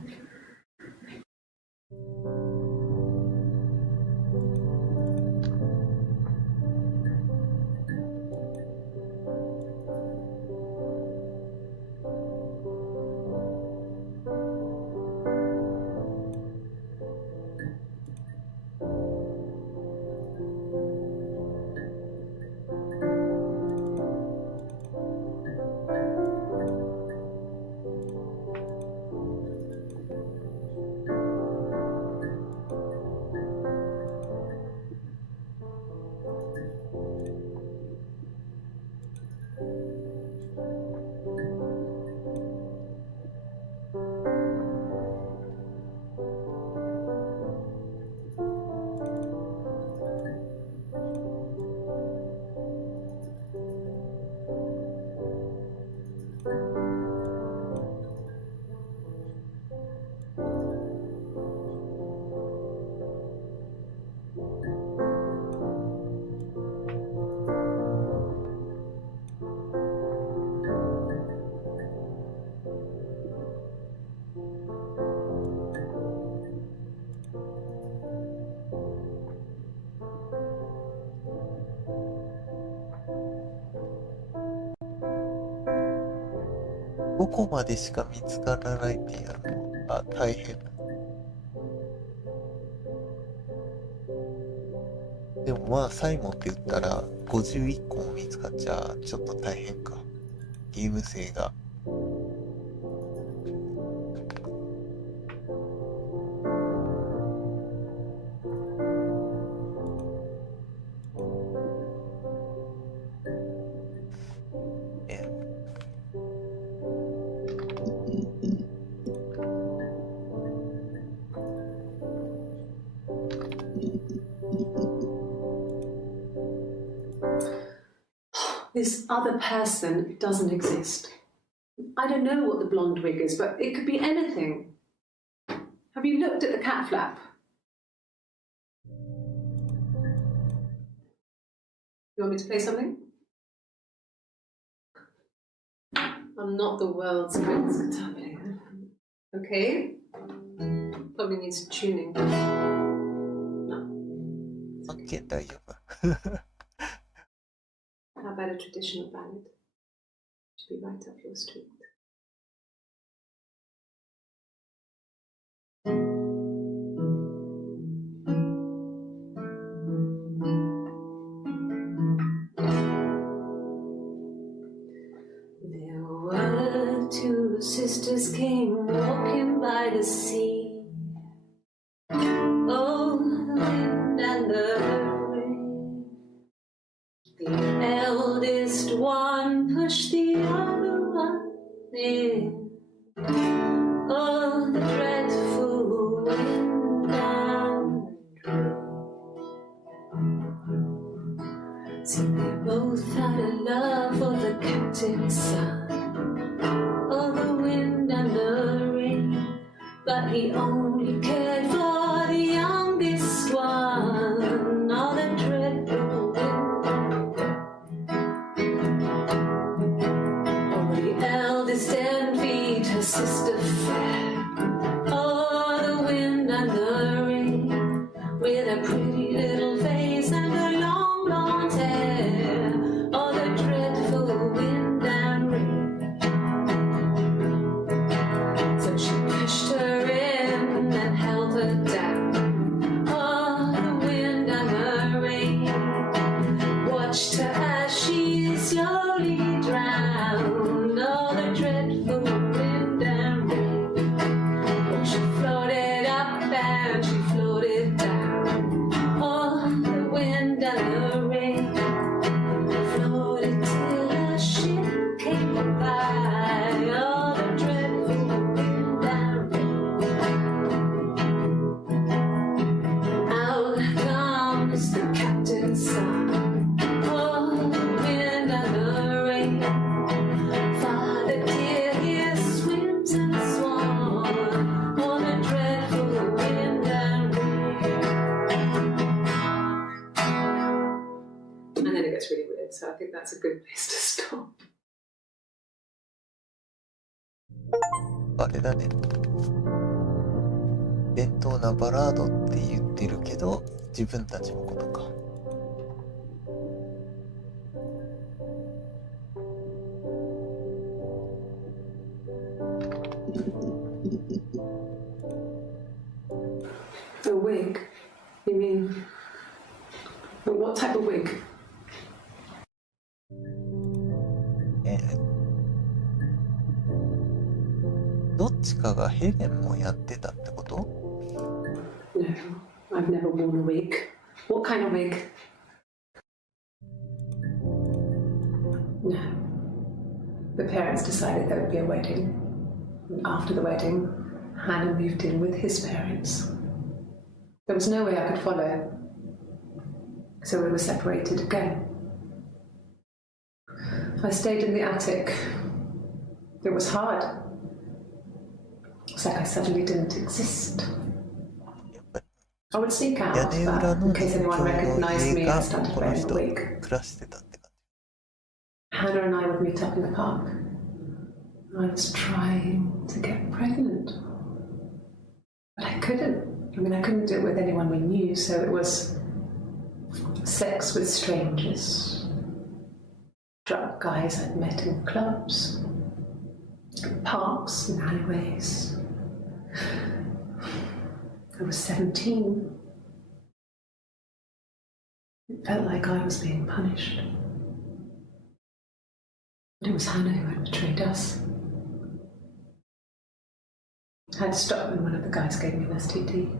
どこまでしか見つからないっていうのは大変。でもまあサイモンって言ったら51個も見つかっちゃちょっと大変か、ゲーム性が。This other person doesn't exist. I don't know what the blonde wig is, but it could be anything. Have you looked at the cat flap? You want me to play something? I'm not the world's greatest guitar player. Okay. Probably needs tuning. No. Okay, 大丈夫。How about a traditional ballad? Should be right up your street. There were two sisters came walking by the sea. Oh, the wind and the rain. The eldest one pushed the other one in. Oh, the dreadful wind and rain. See, they both had a love for the captain's son. Oh, the wind and the rain. But he only cared for the youngest one. Oh, the dreadful wind. Oh, the eldest envied her sister fair. Oh, the wind and the rain. With a pretty little face and her long blonde hair. Oh, the dreadful wind and rain. So she pushed her in and held her down. Oh, the wind and the rain. Watched her as she slowly drowned. Oh, the dreadful wind and rain. Oh, she floated up and she floated down. Oh, the wind and the rain. Floated till a ship came by. Oh, the dreadful wind and rain. Out comes the captain's son. Oh, the wind and the rain. Father dear, here swims and swan. Oh, the dreadful wind and rain. And then it gets really weird, so I think that's a good place to stop. あれだね。伝統なバラードって言ってるけど、自分たちのことか。A wig? You mean? What type of wig? どっちかがヘレンもやってたってこと？ No, I've never worn a wig. What kind of wig? No. The parents decided there would be a wedding. And after the wedding, Hannah moved in with his parents. There was no way I could follow. So we were separated again. I stayed in the attic. It was hard. It's like I suddenly didn't exist. I would sneak out after that in case anyone recognized me and started wearing a wig. 暮らしてたって感 Hannah and I would meet up in the park. I was trying to get pregnant. But I couldn't. I mean, I couldn't do it with anyone we knew, so it was sex with strangers. Drunk guys I'd met in clubs. parks and alleyways. I was 17. It felt like I was being punished. But it was Hannah who had betrayed us. I had to stop when one of the guys gave me an STD.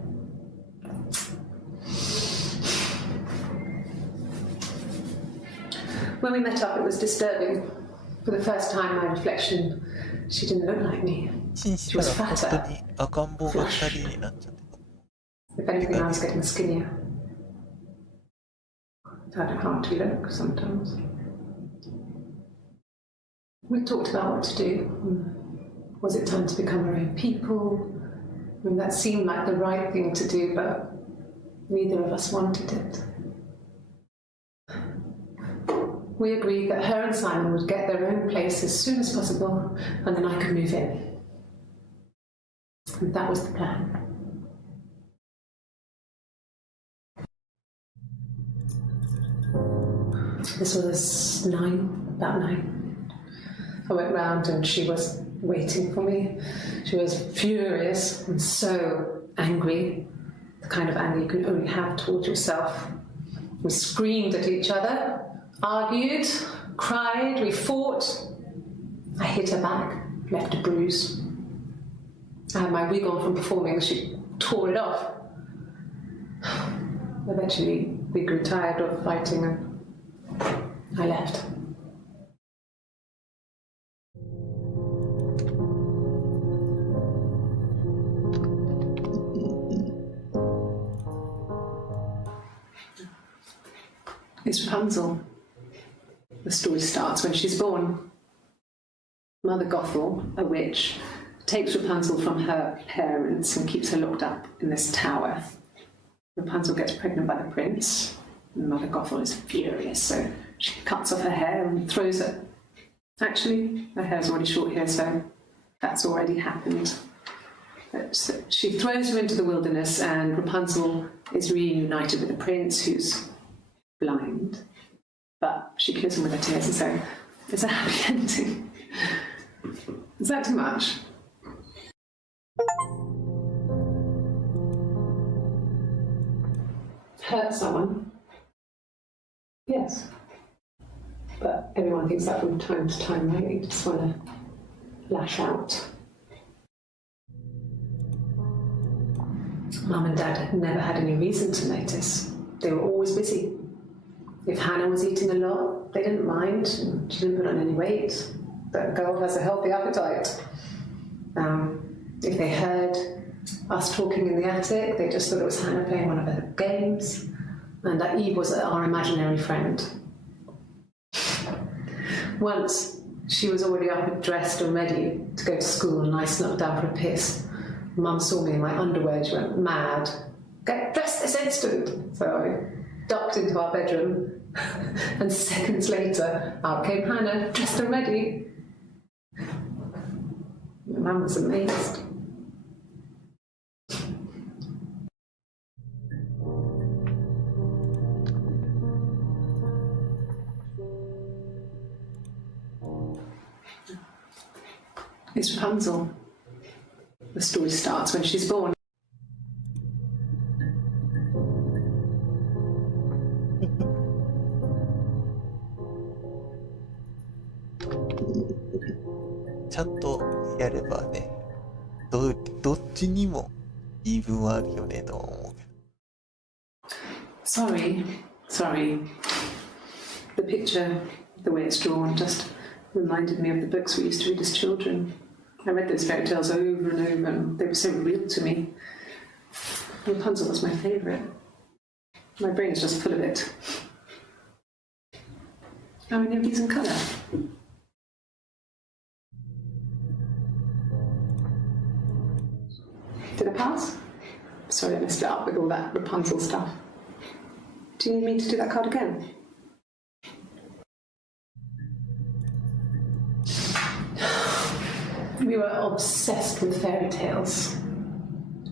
When we met up, it was disturbing. For the first time, my reflection, she didn't look like me. She was fatter. If anything, I was getting skinnier. I had a hard to look sometimes. We talked about what to do. Was it time to become our own people? I mean, that seemed like the right thing to do, but neither of us wanted it. We agreed that her and Simon would get their own place as soon as possible, and then I could move in. And that was the plan. This was about 9. I went round and she was waiting for me. She was furious and so angry, the kind of anger you can only have towards yourself. We screamed at each other, argued, cried, we fought. I hit her back, left a bruise. I had my wig on from performing, she tore it off. Eventually, we grew tired of fighting and I left. It's Rapunzel. The story starts when she's born. Mother Gothel, a witch, takes Rapunzel from her parents and keeps her locked up in this tower. Rapunzel gets pregnant by the prince, and Mother Gothel is furious, so she cuts off her hair and throws it. Actually, her hair's already short here, so that's already happened. But she throws her into the wilderness, and Rapunzel is reunited with the prince, who's blind. But she kills him with her tears, and so it's a happy ending. Is that too much? Hurt someone? Yes. But everyone thinks that from time to time, right? You just want to lash out. Mum and Dad had never had any reason to notice. They were always busy. If Hannah was eating a lot, they didn't mind. She didn't put on any weight. That girl has a healthy appetite. If they heard us talking in the attic, they just thought it was Hannah playing one of her games, and that Eve was our imaginary friend. Once, she was already up and dressed and ready to go to school, and I snuck down for a piss. Mum saw me in my underwear, she went mad. Get dressed this instant! So I ducked into our bedroom, and seconds later, out came Hannah, dressed and ready. Mum was amazed. It's Rapunzel. The story starts when she's born.ちゃんとやればね、どっちにも言い分はあるよねとは思うけど。Sorry. The picture, the way it's drawn, just reminded me of the books we used to read as children. I read those fairy tales over and over, and they were so real to me. Rapunzel was my favourite. My brain is just full of it. How many of these in colour? Did I pass? Sorry, I messed it up with all that Rapunzel stuff. Do you need me to do that card again? We were obsessed with fairy tales.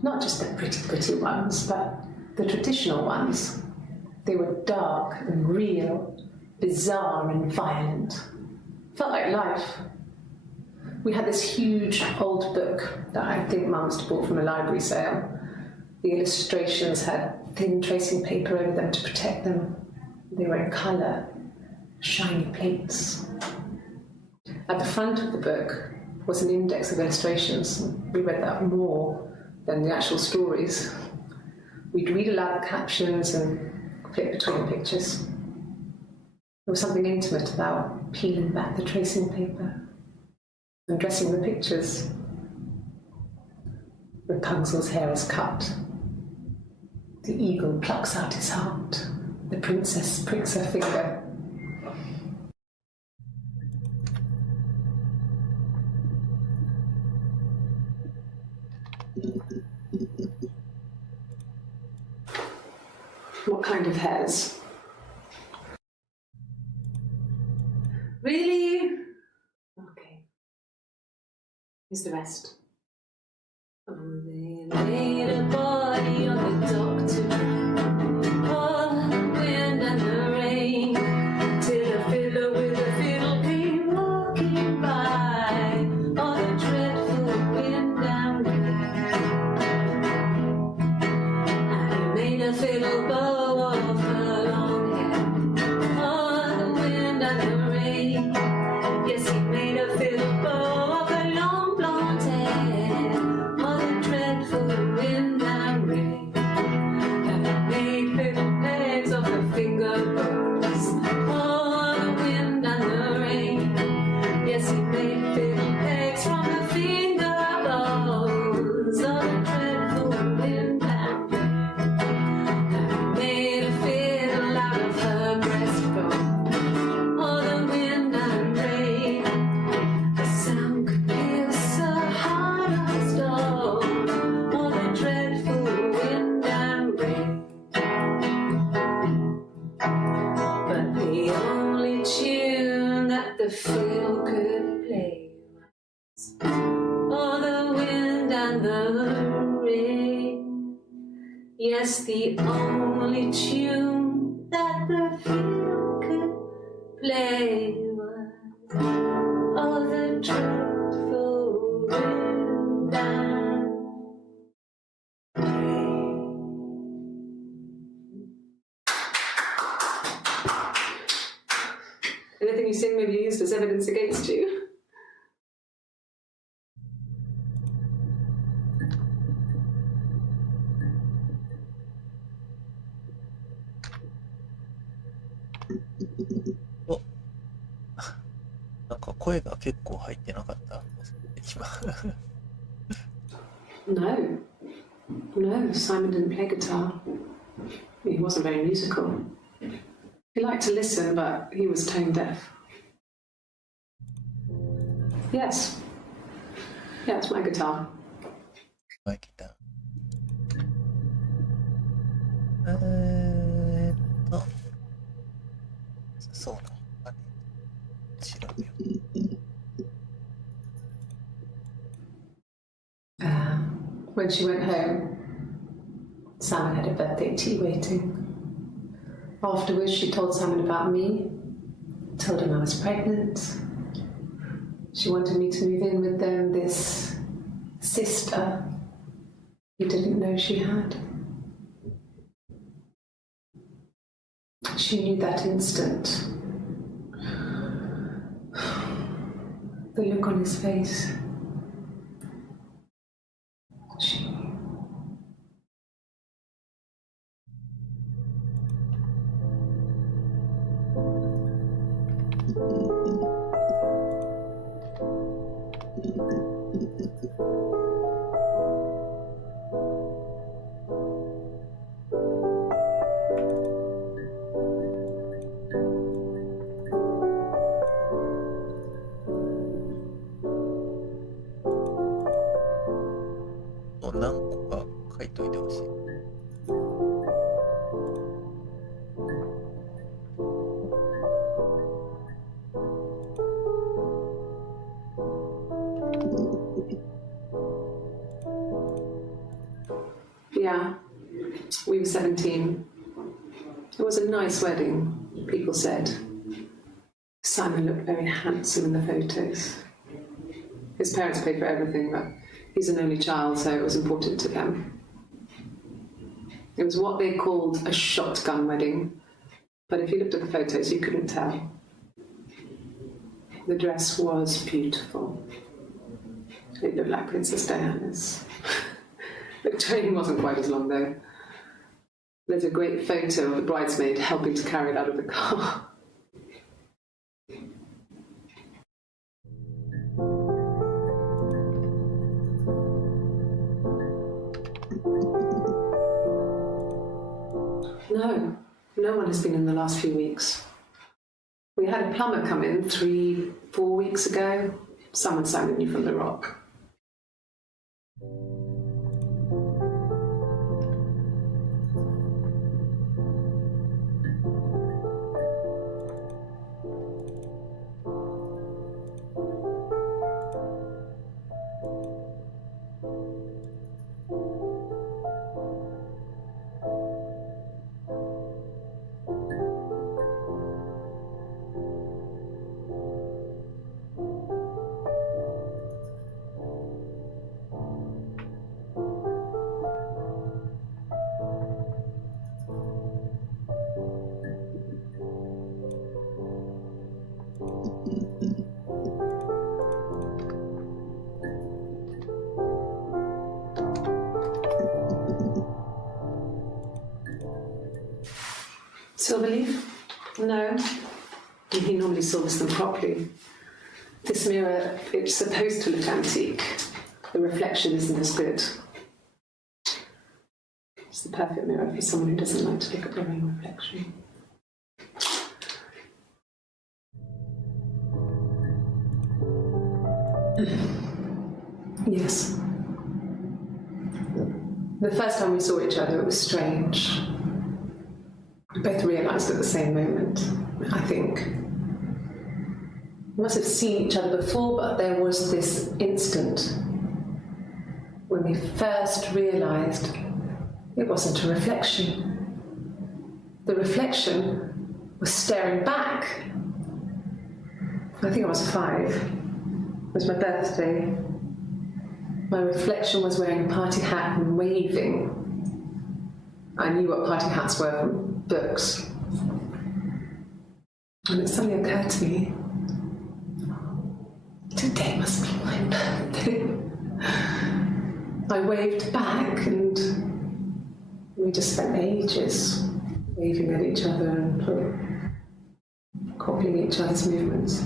Not just the pretty ones, but the traditional ones. They were dark and real, bizarre and violent. Felt like life. we had this huge old book that I think Mum must have bought from a library sale. The illustrations had thin tracing paper over them to protect them. They were in colour, shiny plates. At the front of the book was an index of illustrations. We read that more than the actual stories. We'd read aloud the captions and flip between the pictures. There was something intimate about peeling back the tracing paper and dressing the pictures. Rapunzel's hair is cut. The eagle plucks out his heart. The princess pricks her finger. What kind of hairs? Really? Okay. Here's the rest. Oh, they laid a body on the doctor. Oh, the wind and the rain. Till a fiddler with a fiddle came walking by. Oh, the dreadful wind and rain. And he made a fiddle bow of her long hair. Oh, the wind and the rain. Yes, he made a fiddle bow of her long blonde hair. Oh, the dreadful wind and rain. And he made fiddle pegs of her finger bows. Oh, the wind and the rain. Yes, he made fiddle pegs from her finger bows. Oh, the dreadful wind and rain. And he made a fiddle out of her breastbone. Oh, the wind and rain. The sound could pierce a heart of stone. Oh, the dreadful wind and rain. But the only tune that the fiddle could play was, oh, the wind and the rain. Yes, the only tune that the fiddle could play was, oh, the dreadful wind and rain. Anything you sing may be used as evidence against you.お、なんか声が結構入ってなかった今。No. No, Simon didn't play guitar. He wasn't very musical. He liked to listen, but he was tone deaf. Yes. Yeah, it's my guitar. マイギター。そうなの。あれ調べよう。When she went home, Simon had a birthday tea waiting. Afterwards, she told Simon about me, told him I was pregnant. She wanted me to move in with them, this sister he didn't know she had. She knew that instant. The look on his face. She knew.何個か書いといてほしい。Yeah, we were 17. It was a nice wedding, people said. Simon looked very handsome in the photos. His parents paid for everything, but he's an only child, so it was important to them. It was what they called a shotgun wedding, but if you looked at the photos, you couldn't tell. The dress was beautiful. It looked like Princess Diana's. The train wasn't quite as long, though. There's a great photo of the bridesmaid helping to carry it out of the car. No one has been in the last few weeks. We had a plumber come in 3-4 weeks ago. Someone sang you from the rock. Silver leaf? No. He normally silvers them properly. This mirror, it's supposed to look antique. The reflection isn't as good. It's the perfect mirror for someone who doesn't like to look at their own reflection. Yes. The first time we saw each other, it was strange. We both realised at the same moment, I think. We must have seen each other before, but there was this instant when we first realised it wasn't a reflection. The reflection was staring back. I think I was 5. It was my birthday. My reflection was wearing a party hat and waving. I knew what party hats were from books. And it suddenly occurred to me, today must be my birthday. I waved back and we just spent ages waving at each other and copying each other's movements.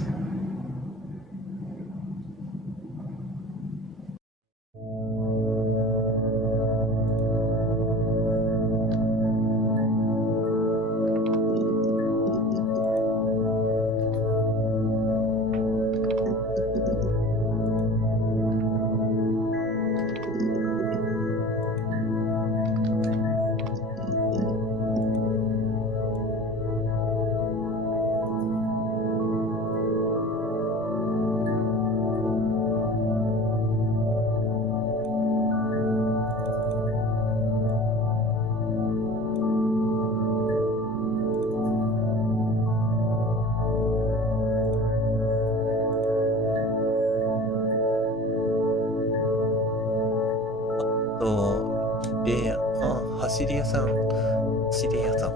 走り屋さん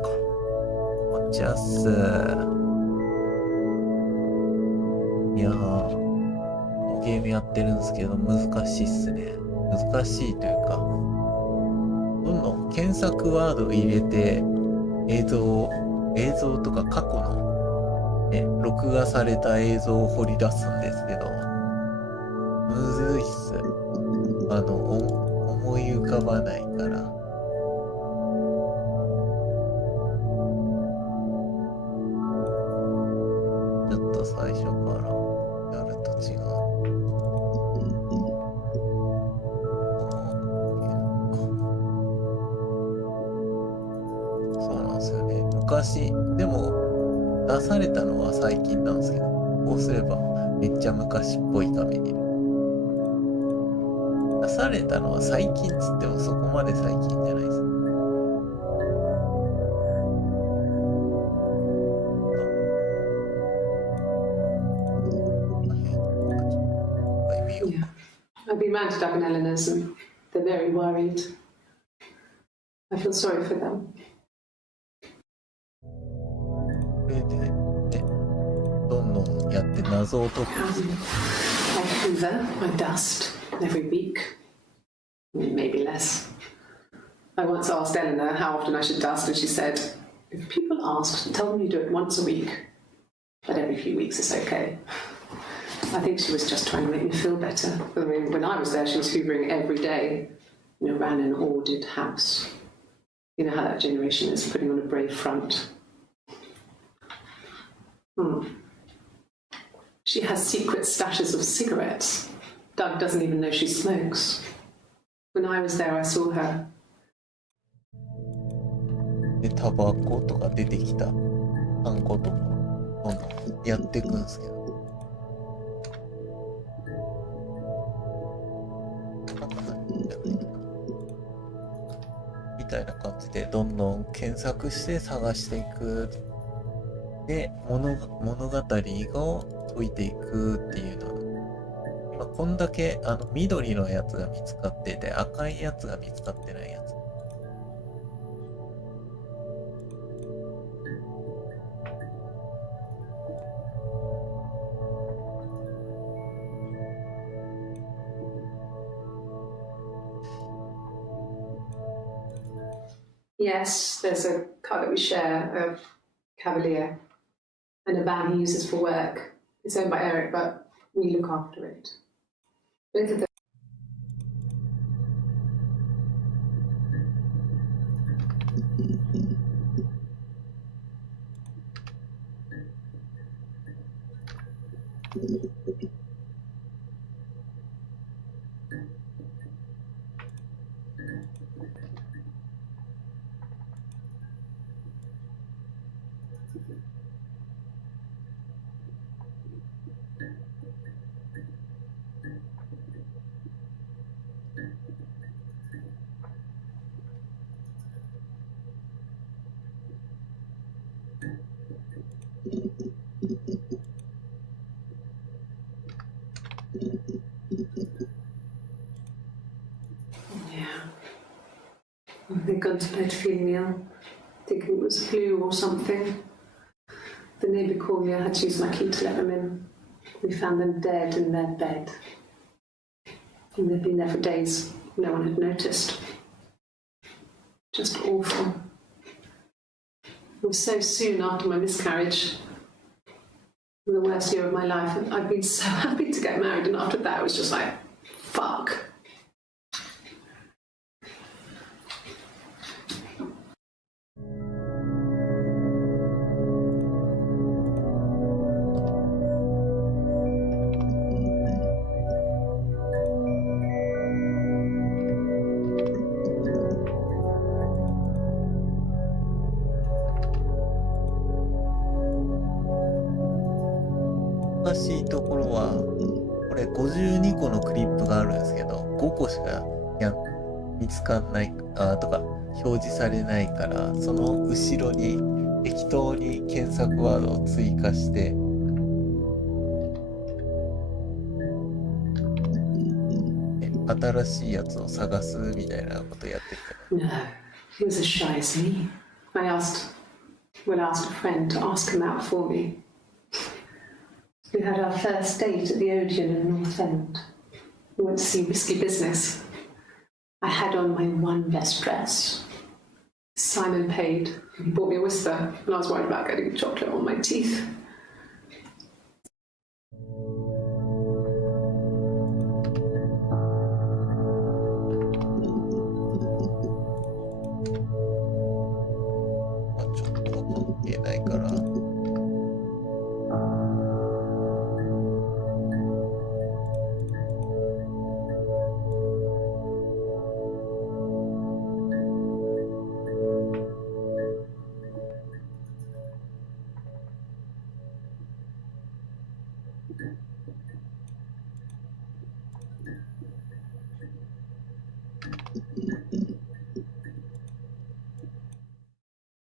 か。お茶っす。いやー、ゲームやってるんですけど難しいっすね。難しいというか、どんどん検索ワードを入れて映像とか過去の、録画された映像を掘り出すんですけど、むずいっす。思い浮かばないから。ちょっと最初からやると違う。そうなんですよね。昔、でも出されたのは最近なんですけど、こうすればめっちゃ昔っぽい画面になる。出されたのは最近っつってもそこまで最近じゃないです。to Doug and Eleanor's, and they're very worried. I feel sorry for them. これで、ね、どんどんやって謎を解く。I hoover, I dust every week, maybe less. I once asked Eleanor how often I should dust, and she said, if people ask, tell them you do it once a week, but every few weeks is okay. I think she was just trying to make me feel better. I mean, when I was there, she was hoovering every day, ran an ordered house. You know how that generation is, putting on a brave front. She has secret stashes of cigarettes. Doug doesn't even know she smokes. When I was there, I saw her. で、タバコとか出てきたハンコとかどんどんやっていくんですけど。なんか何じゃないかな。みたいな感じでどんどん検索して探していく。で、物語を解いていくっていうの。今こんだけ緑のやつが見つかってて赤いやつが見つかってないやつ。Yes, there's a car that we share, a Cavalier, and a van he uses for work. It's owned by Eric, but we look after it. Both of them. They'd gone to bed feeling ill, thinking it was flu or something. The neighbour called me, I had to use my key to let them in. We found them dead in their bed. And they'd been there for days, no one had noticed. Just awful. It was so soon after my miscarriage, the worst year of my life. I'd been so happy to get married, and after that it was just like, fuck.難しいところはこれ52個のクリップがあるんですけど5個しか見つかんないとか表示されないからその後ろに適当に検索ワードを追加して新しいやつを探すみたいなことやってるから。 No, he was as shy as me. I asked a friend to ask him out for me. We had our first date at the Odeon in North End. We went to see Risky Business. I had on my one best dress. Simon paid. He bought me a whisper, and I was worried about getting chocolate on my teeth.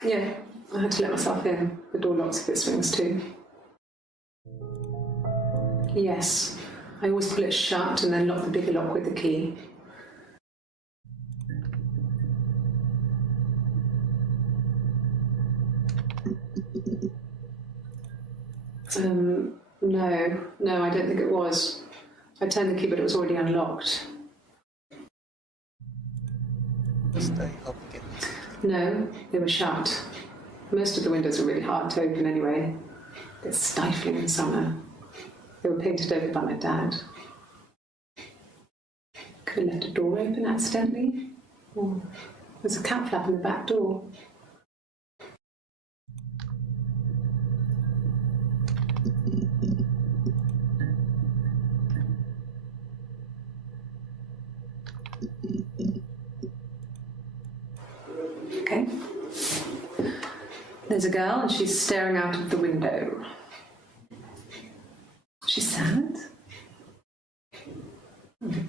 Yeah, I had to let myself in. The door locks if it swings too. Yes, I always pull it shut and then lock the bigger lock with the key. No, I don't think it was. I turned the key, but it was already unlocked. No, they were shut. Most of the windows are really hard to open anyway. They're stifling in summer. They were painted over by my dad. Could have left a door open accidentally. Or there's a cat flap in the back door. Okay. There's a girl and she's staring out of the window. She's sad.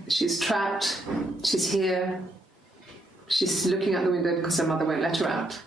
She's trapped. She's here. She's looking out the window because her mother won't let her out.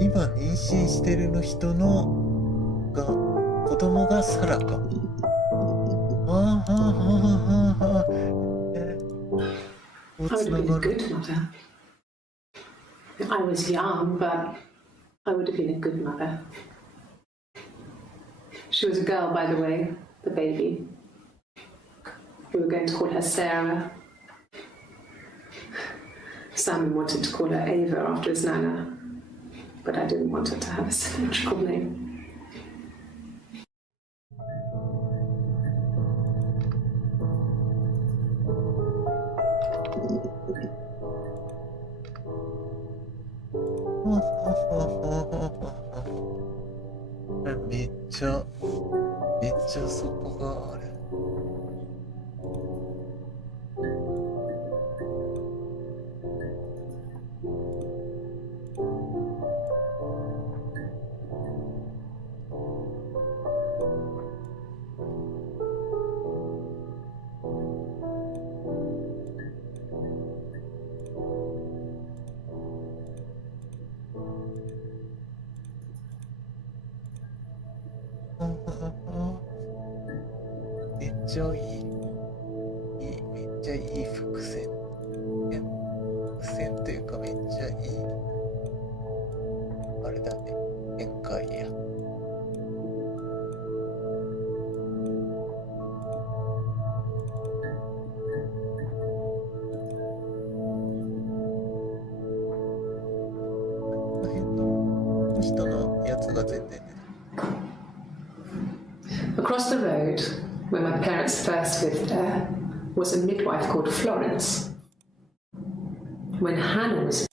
今妊娠してるの人の子供がサラか。I would have been a good mother. I was young, but I would have been a good mother. She was a girl, by the way, the baby. We were going to call her Sarah. Simon wanted to call her Ava after his nana, but I didn't want her to have a symmetrical name.めっちゃそこがあれ。めっちゃいい、めっちゃいい伏線。伏線というかめっちゃいい。あれだね、展開や。この辺の人のやつが全然ね。Across the road, where my parents first lived there, was a midwife called Florence. When Hannah was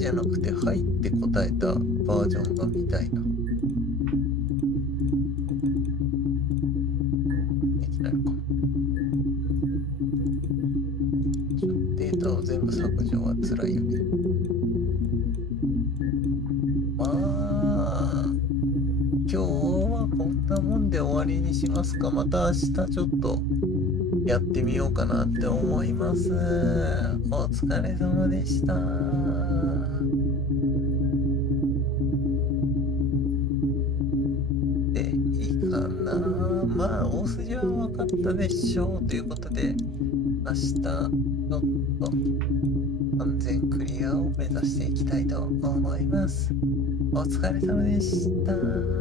じゃなくてはいって答えたバージョンが見たいな。できないのか。データを全部削除は辛いよね。まあ今日はこんなもんで終わりにしますか。また明日ちょっとやってみようかなって思います。お疲れ様でした。でいいかな。まあ大筋は分かったでしょうということで、明日ちょっと完全クリアを目指していきたいと思います。お疲れ様でした。